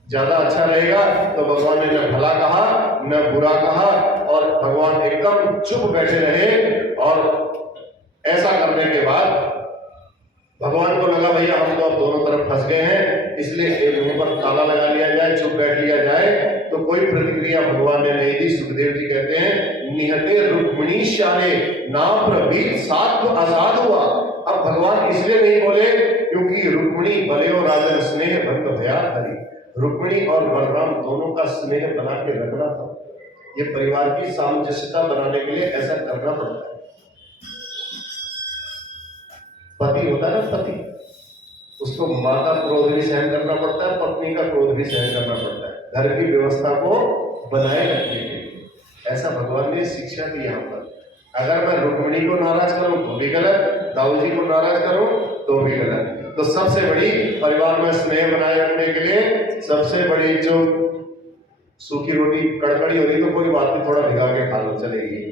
ज्यादा अच्छा रहेगा। तो भगवान ने न भला कहा न बुरा कहा और भगवान एकदम चुप बैठे रहे। और ऐसा करने के बाद भगवान को लगा भैया हम तो अब दोनों तरफ फंस गए हैं, इसलिए एक मुंह पर ताला लगा लिया जाए, चुप बैठ लिया जाए। तो कोई प्रतिक्रिया भगवान ने नहीं दी। सुखदेव जी कहते हैं निहते रुक्मिणी शाहे ना प्रवीत साध आजाद हुआ। अब भगवान इसलिए नहीं बोले क्योंकि रुक्मिणी बलियो राजन स्नेह बंद भया हरि। रुक्मिणी और बलराम दोनों का स्नेह बना के रखना था। ये परिवार की सामंजस्यता बनाने के लिए ऐसा करना पड़ता है। पति होता है ना, पति, उसको माँ का क्रोध भी सहन करना पड़ता है, पत्नी का क्रोध भी सहन करना पड़ता है घर की व्यवस्था को बनाए रखने के लिए। ऐसा भगवान ने शिक्षा दी यहाँ पर। अगर मैं रुक्मिणी को नाराज करूं तो भी गलत, दाऊ जी को नाराज करूं तो भी गलत। तो सबसे बड़ी परिवार में स्नेह बनाए रखने के लिए सबसे बड़ी जो सूखी रोटी कड़कड़ी होगी तो कोई बात नहीं, थोड़ा भिगा के खा लो, चलेगी,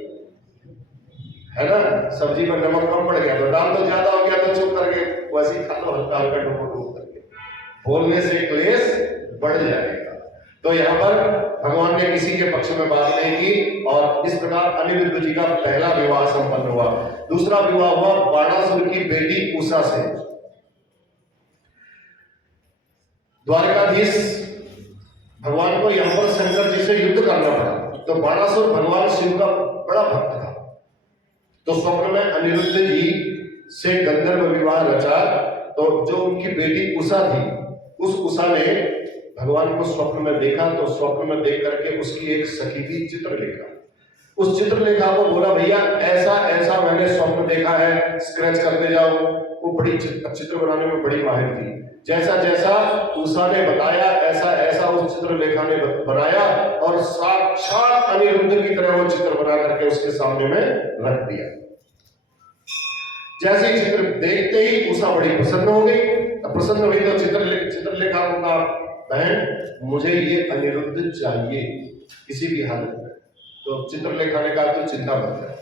है ना। सब्जी में नमक कम पड़ गया तो दाल तो ज्यादा हो गया तो चुप करके वैसे ही खा लो, हल्का हल्का डुबो करके। बोलने से क्लेश बढ़ जाएगा। तो यहाँ पर भगवान ने किसी के पक्ष में बात नहीं की और इस प्रकार अनिरुद्ध जी का पहला विवाह संपन्न हुआ। दूसरा विवाह हुआ बाणासुर की बेटी उषा से। द्वारकाधीश भगवान को यहाँ पर शंकर जी से युद्ध करना पड़ा। तो बाणासुर भगवान शिव का बड़ा भक्त था। तो स्वप्न में अनिरुद्ध जी से गंधर्व विवाह रचा। तो जो उनकी बेटी उषा थी, उस उषा ने भगवान को स्वप्न में देखा। तो स्वप्न में देख करके उसकी एक सखी थी चित्रलेखा, उस चित्रलेखा को बोला भैया ऐसा ऐसा मैंने स्वप्न देखा है, स्क्रैच करते जाओ। वो बड़ी चित्र बनाने में बड़ी माहिर थी। जैसा जैसा उषा ने बताया ऐसा ऐसा उस चित्रलेखा ने बनाया और साक्षात अनिरुद्ध की तरह वो चित्र बना करके उसके सामने में रख दिया। जैसे ही चित्र देखते ही उषा बड़ी प्रसन्न हो गई। प्रसन्न हुई तो चित्रलेखा को कहा बहन मुझे ये अनिरुद्ध चाहिए किसी भी हालत में। तो चित्रलेखा ने कहा तू चिंता मत कर,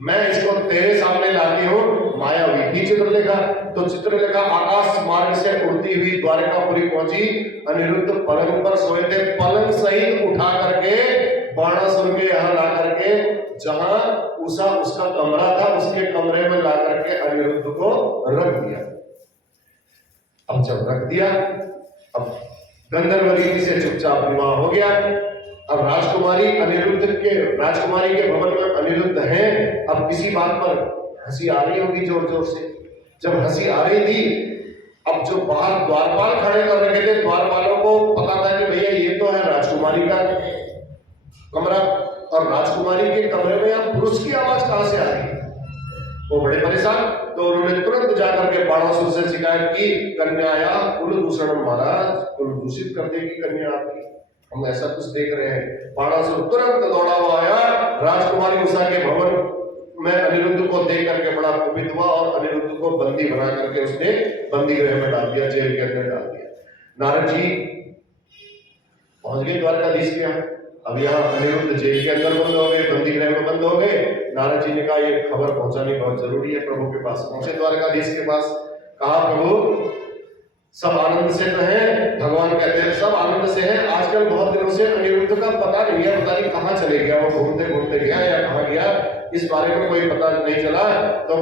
मैं इसको तेरे सामने लाती हूँ। मायावी थी चित्रलेखा। तो चित्रलेखा आकाश मार्ग से उड़ती हुई द्वारकापुरी पहुंची। अनिरुद्ध पलंग पर सोए थे, पलंग सहित उठा करके बाणासुर के यहाँ ला करके जहां उषा उसका कमरा था उसके कमरे में ला करके अनिरुद्ध को रख दिया। अब जब रख दिया, अब गंधर्व रीति से चुपचाप विवाह हो गया। अब राजकुमारी के भवन में अनिरुद्ध हैं। अब किसी बात पर हंसी आ रही होगी जोर जोर से। जब हंसी आ रही थी, अब जो बाहर द्वारपाल खड़े कर रखे थे, द्वारपालों को पता था कि भैया ये तो है राजकुमारी का कमरा और राजकुमारी के कमरे में अब पुरुष की आवाज कहां से आ रही। वो बड़े परेशान। तो उन्होंने तुरंत जाकर के बाणासुर से शिकायत की, कन्याया कुल दूषण, महाराज कुल दूषित कर देगी कन्या आपकी, हम ऐसा कुछ देख रहे हैं। बाणासुर तुरंत दौड़ा हुआ आया, राजकुमारी उषा के भवन में अनिरुद्ध को देख करके बड़ा कुपित हुआ और अनिरुद्ध को बंदी बना करके उसने बंदी गृह में डाल दिया, जेल के अंदर डाल दिया। नारद जी पहुंच गए द्वारकाधीश के यहाँ। अब यहाँ अनिरुद्ध जेल के अंदर बंद हो गए, बंदी गृह में बंद हो गए। नारद जी ने कहा ये खबर पहुंचानी बहुत जरूरी है प्रभु के पास। पहुंचे द्वारकाधीश के पास, कहा प्रभु सब आनंद से तो हैं। भगवान कहते हैं सब आनंद से हैं। आजकल बहुत दिनों से अनिरुद्ध का पता नहीं है, पता नहीं कहाँ चले गया, वो घूमते घूमते गया या कहाँ गया, इस बारे में कोई पता नहीं चला। तो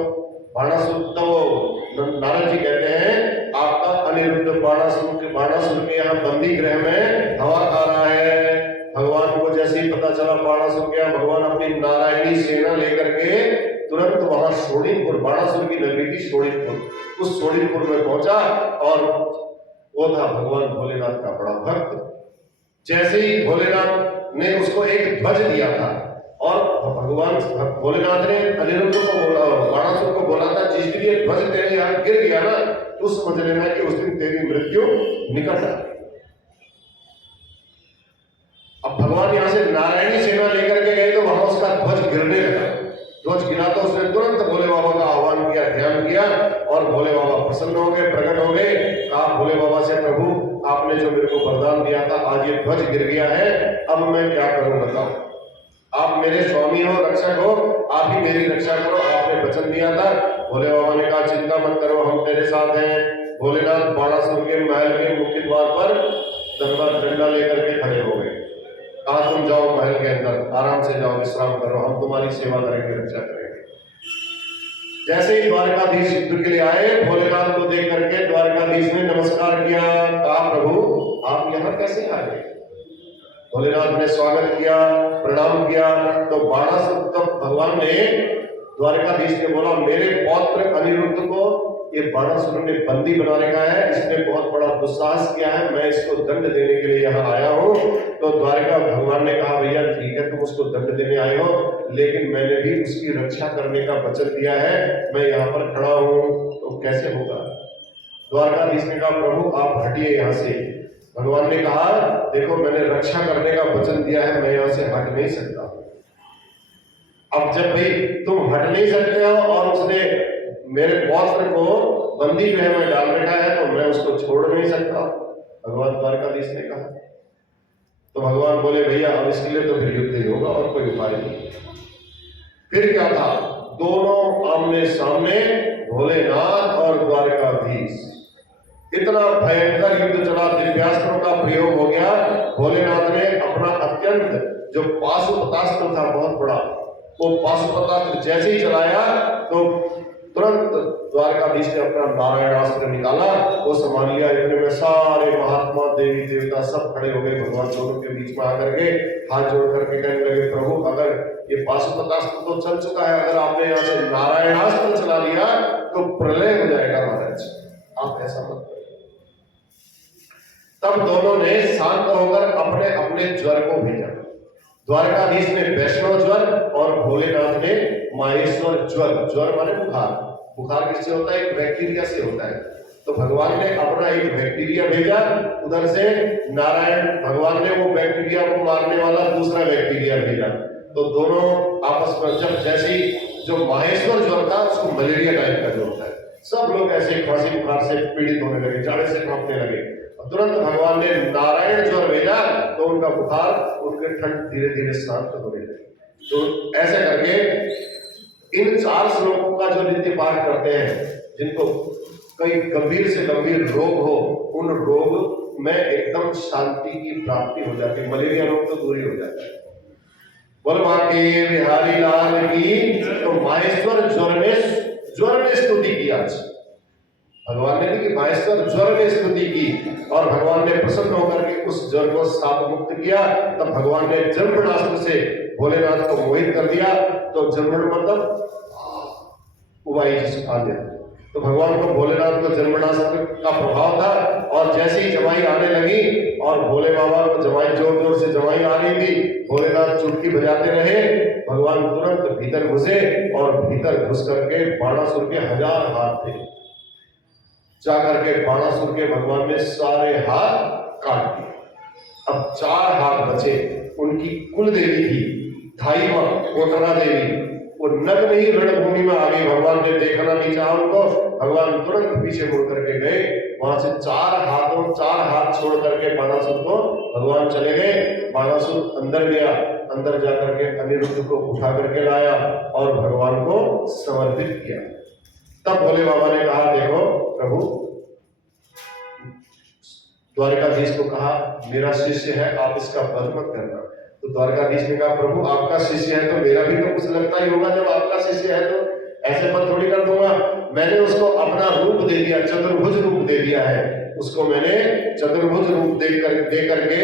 नारद जी कहते हैं आपका अनिरुद्ध बाणासुर के यहाँ बंदी गृह में हवा खा रहा है। भगवान को जैसे ही पता चला बाणासुर के यहाँ, भगवान अपनी नारायणी सेना लेकर के तुरंत वहां शोणितपुर, बाणासुर की नगरी थी शोणितपुर, उस शोणितपुर में पहुंचा और वो था भगवान भोलेनाथ का बड़ा भक्त। जैसे ही भोलेनाथ ने उसको एक ध्वज दिया था और भगवान भोलेनाथ ने अनिरुद्ध को बोला, बाणासुर को बोला था जिस दिन ये ध्वज तेरे यहाँ गिर गया ना तो समझ लेना कि उस दिन तेरी मृत्यु निकट है। अब भगवान यहाँ से नारायणी सेना लेकर के गए तो वहां उसका ध्वज गिरने लगा। ध्वज गिरा तो उसने तुरंत भोले बाबा का आह्वान किया, ध्यान किया और भोले बाबा प्रसन्न हो गए, प्रकट हो गए। कहा भोले बाबा से प्रभु आपने जो मेरे को वरदान दिया था आज ये ध्वज गिर गया है, अब मैं क्या करूं बताओ। आप मेरे स्वामी हो, रक्षक हो, आप ही मेरी रक्षा करो, आपने वचन दिया था। भोले बाबा ने कहा चिंता मत करो, हम तेरे साथ हैं। भोलेनाथ बाणासुर के महल के मुख्य द्वार पर डंडा लेकर के खड़े हो गए। कहा तुम तुम जाओ महल के अंदर, आराम से जाओ, विश्राम करो, हम तुम्हारी सेवा करेंगे, रक्षा करेंगे। जैसे ही द्वारकाधीश युद्ध के लिए आए, भोलेनाथ को देख करके द्वारकाधीश ने नमस्कार किया, कहा प्रभु आप यहाँ कैसे आ गए? भोलेनाथ ने स्वागत किया, प्रणाम किया। तो बाणासुर, तब भगवान ने, द्वारकाधीश ने बोला मेरे पौत्र अनिरुद्ध को ये बाणासुर ने बंदी बना रखा है, इसने बहुत बड़ा दुस्साहस किया है, मैं इसको दंड देने के लिए यहाँ आया हूँ। तो द्वारका भगवान ने कहा भैया ठीक है, तुम उसको दंड देने आए हो, लेकिन मैंने भी उसकी रक्षा करने का वचन दिया है, मैं यहाँ पर खड़ा हूँ, तो कैसे होगा? द्वारकाधीश ने कहा प्रभु आप हटिए यहाँ से। भगवान ने कहा देखो मैंने रक्षा करने का वचन दिया है, मैं यहाँ से हट नहीं सकता। अब जब भाई तुम हट नहीं सकते हो और उसने मेरे पौत्र को बंदी गृह में डाल रखा है, तो मैं उसको छोड़ नहीं सकता, भगवान द्वारकाधीश ने कहा। तो भगवान बोले भैया अब इसके लिए तो फिर युद्ध ही होगा और कोई उपाय नहीं। फिर क्या था, दोनों आमने सामने, भोलेनाथ और द्वारकाधीश। इतना भयंकर युद्ध चला, दिव्यास्त्रों का प्रयोग हो गया। भोलेनाथ ने अपना अत्यंत जो पाशुपतास्त्र था बहुत बड़ा, वो पाशुपतास्त्र जैसे ही चलाया तो तुरंत द्वारकाधीश ने अपना नारायणास्त्र निकाला, वो संभाल लिया। इतने में सारे महात्मा देवी देवता सब खड़े हो गए भगवान दोनों के बीच में आकर के, हाथ जोड़ करके कहने लगे प्रभु अगर ये पाशुपतास्त्र तो चल चुका है, अगर आपने यहाँ से नारायणास्त्र चला लिया तो प्रलय हो जाएगा महाराज, आप ऐसा मत करिए। तब दोनों ने शांत होकर अपने अपने ज्वर को भेजा। द्वारकाधीश ने वैष्णव ज्वर और भोलेनाथ ने माहेश्वर ज्वर। ज्वर माने बुखार, बुखार किससे होता है? एक बैक्टीरिया से होता है। तो भगवान ने अपना एक बैक्टीरिया भेजा, उधर से नारायण भगवान ने वो बैक्टीरिया को मारने वाला दूसरा बैक्टीरिया भेजा। तो दोनों आपस में जब जैसे जो माहेश्वर ज्वर था उसको मलेरिया टाइप का जो होता है, सब लोग ऐसे खांसी बुखार से पीड़ित होने लगे, जाड़े से कांपने लगे। तुरंत भगवान ने नारायण ज्वर भेजा तो उनका बुखार, उनके ठंड धीरे धीरे शांत होने लगी। तो ऐसे करके इन 4 श्लोकों का जो नित्य पाठ करते हैं, जिनको कई गंभीर से गंभीर रोग हो, उन रोग में एकदम शांति की प्राप्ति हो जाती है, मलेरिया रोग तो दूरी हो जाता है। बोलवा के बिहारी लाल की। तो माहेश्वर ज्वर ने स्तुति की आज भगवान ने, कि माहेश्वर ज्वर ने स्तुति की और भगवान ने प्रसन्न होकर के उस ज्वर को शाप मुक्त किया। तब भगवान ने जन्मनास्त्र से भोलेनाथ को मोहित कर दिया। तो जन्मन मतलब उबाई आने, तो भगवान को भोलेनाथ को जन्मनास्त्र का प्रभाव था। और जैसे ही जमाई आने लगी और भोले बाबा को जमाई जोर जोर से जमाई आ रही थी, भोलेनाथ चुटकी बजाते रहे, भगवान तुरंत भीतर घुसे और भीतर घुस करके बाणासुर के 1000 हाथ थे, जाकर के बाणासुर के भगवान ने सारे हाथ काट दिए। अब 4 हाथ बचे। उनकी कुल देवी थी धाई मां कोटरा देवी, वो नग्न ही रणभूमि में आ गई। भगवान ने देखना नहीं चाहा उनको, भगवान तुरंत पीछे मुड़ करके गए। वहां से 4 हाथ छोड़ करके बाणासुर को भगवान चले गए। बाणासुर अंदर गया, अंदर जाकर के अनिरुद्ध को उठा करके लाया और भगवान को समर्पित किया। तब भोले बाबा ने कहा देखो प्रभु, द्वारकाधीश को कहा मेरा शिष्य है, आप इसका वध मत करना। तो द्वारकाधीश ने कहा प्रभु आपका शिष्य है तो मेरा भी तो कुछ लगता ही होगा, जब आपका शिष्य है तो ऐसे मत थोड़ी कर दूंगा। मैंने उसको अपना रूप दे दिया, चतुर्भुज रूप दे दिया है, उसको मैंने चतुर्भुज रूप दे करके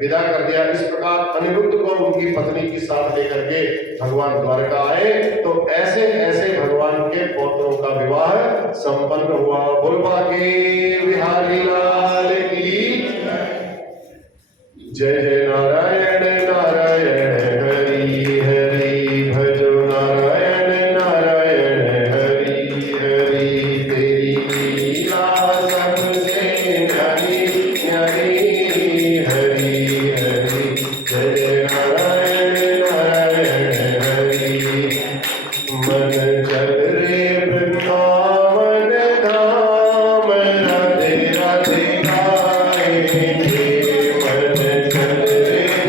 विदा कर दिया। इस प्रकार अनिरुद्ध को उनकी पत्नी के साथ लेकर के भगवान द्वारका आए। तो ऐसे ऐसे भगवान के पौत्रों का विवाह संपन्न हुआ। बोलबा के बिहारी लाल की जय जय। नारायण नारायण हरि हरि भजो नारायण नारायण हरि हरि। तेरी लीला सबसे न्यारी न्यारी हरि हरि। जय जय नारायण नारायण हरि। मन चल रे वृंदावन धाम, राधे राधे गाएंगे। मन चल रे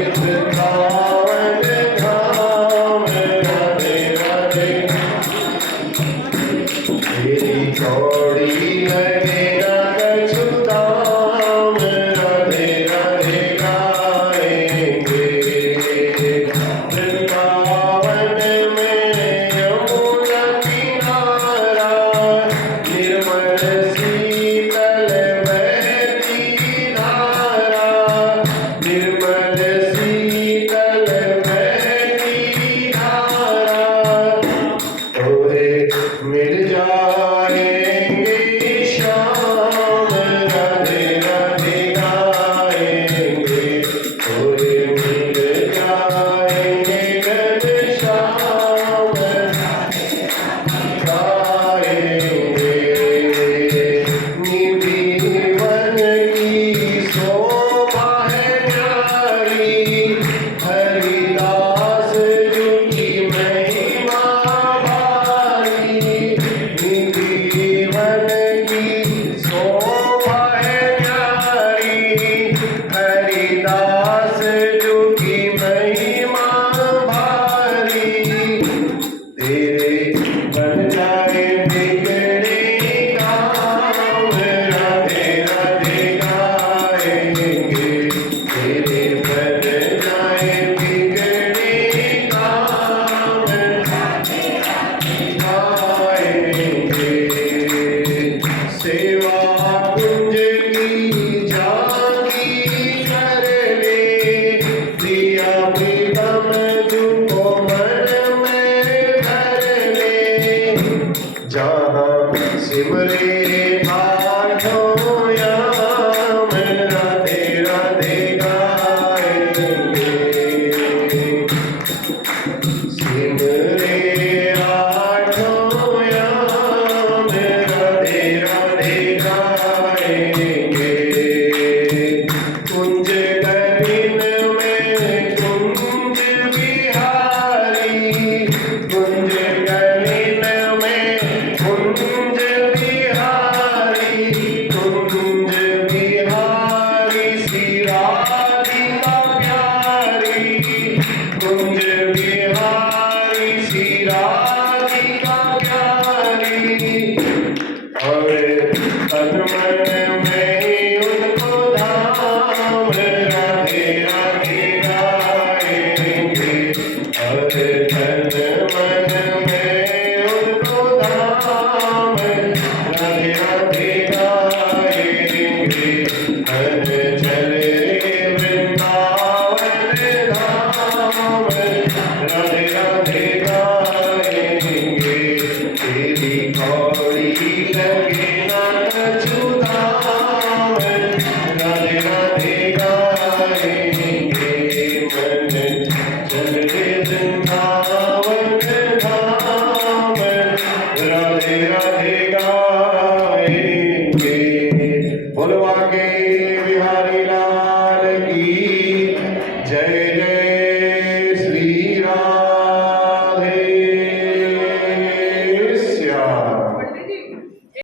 बुलवा के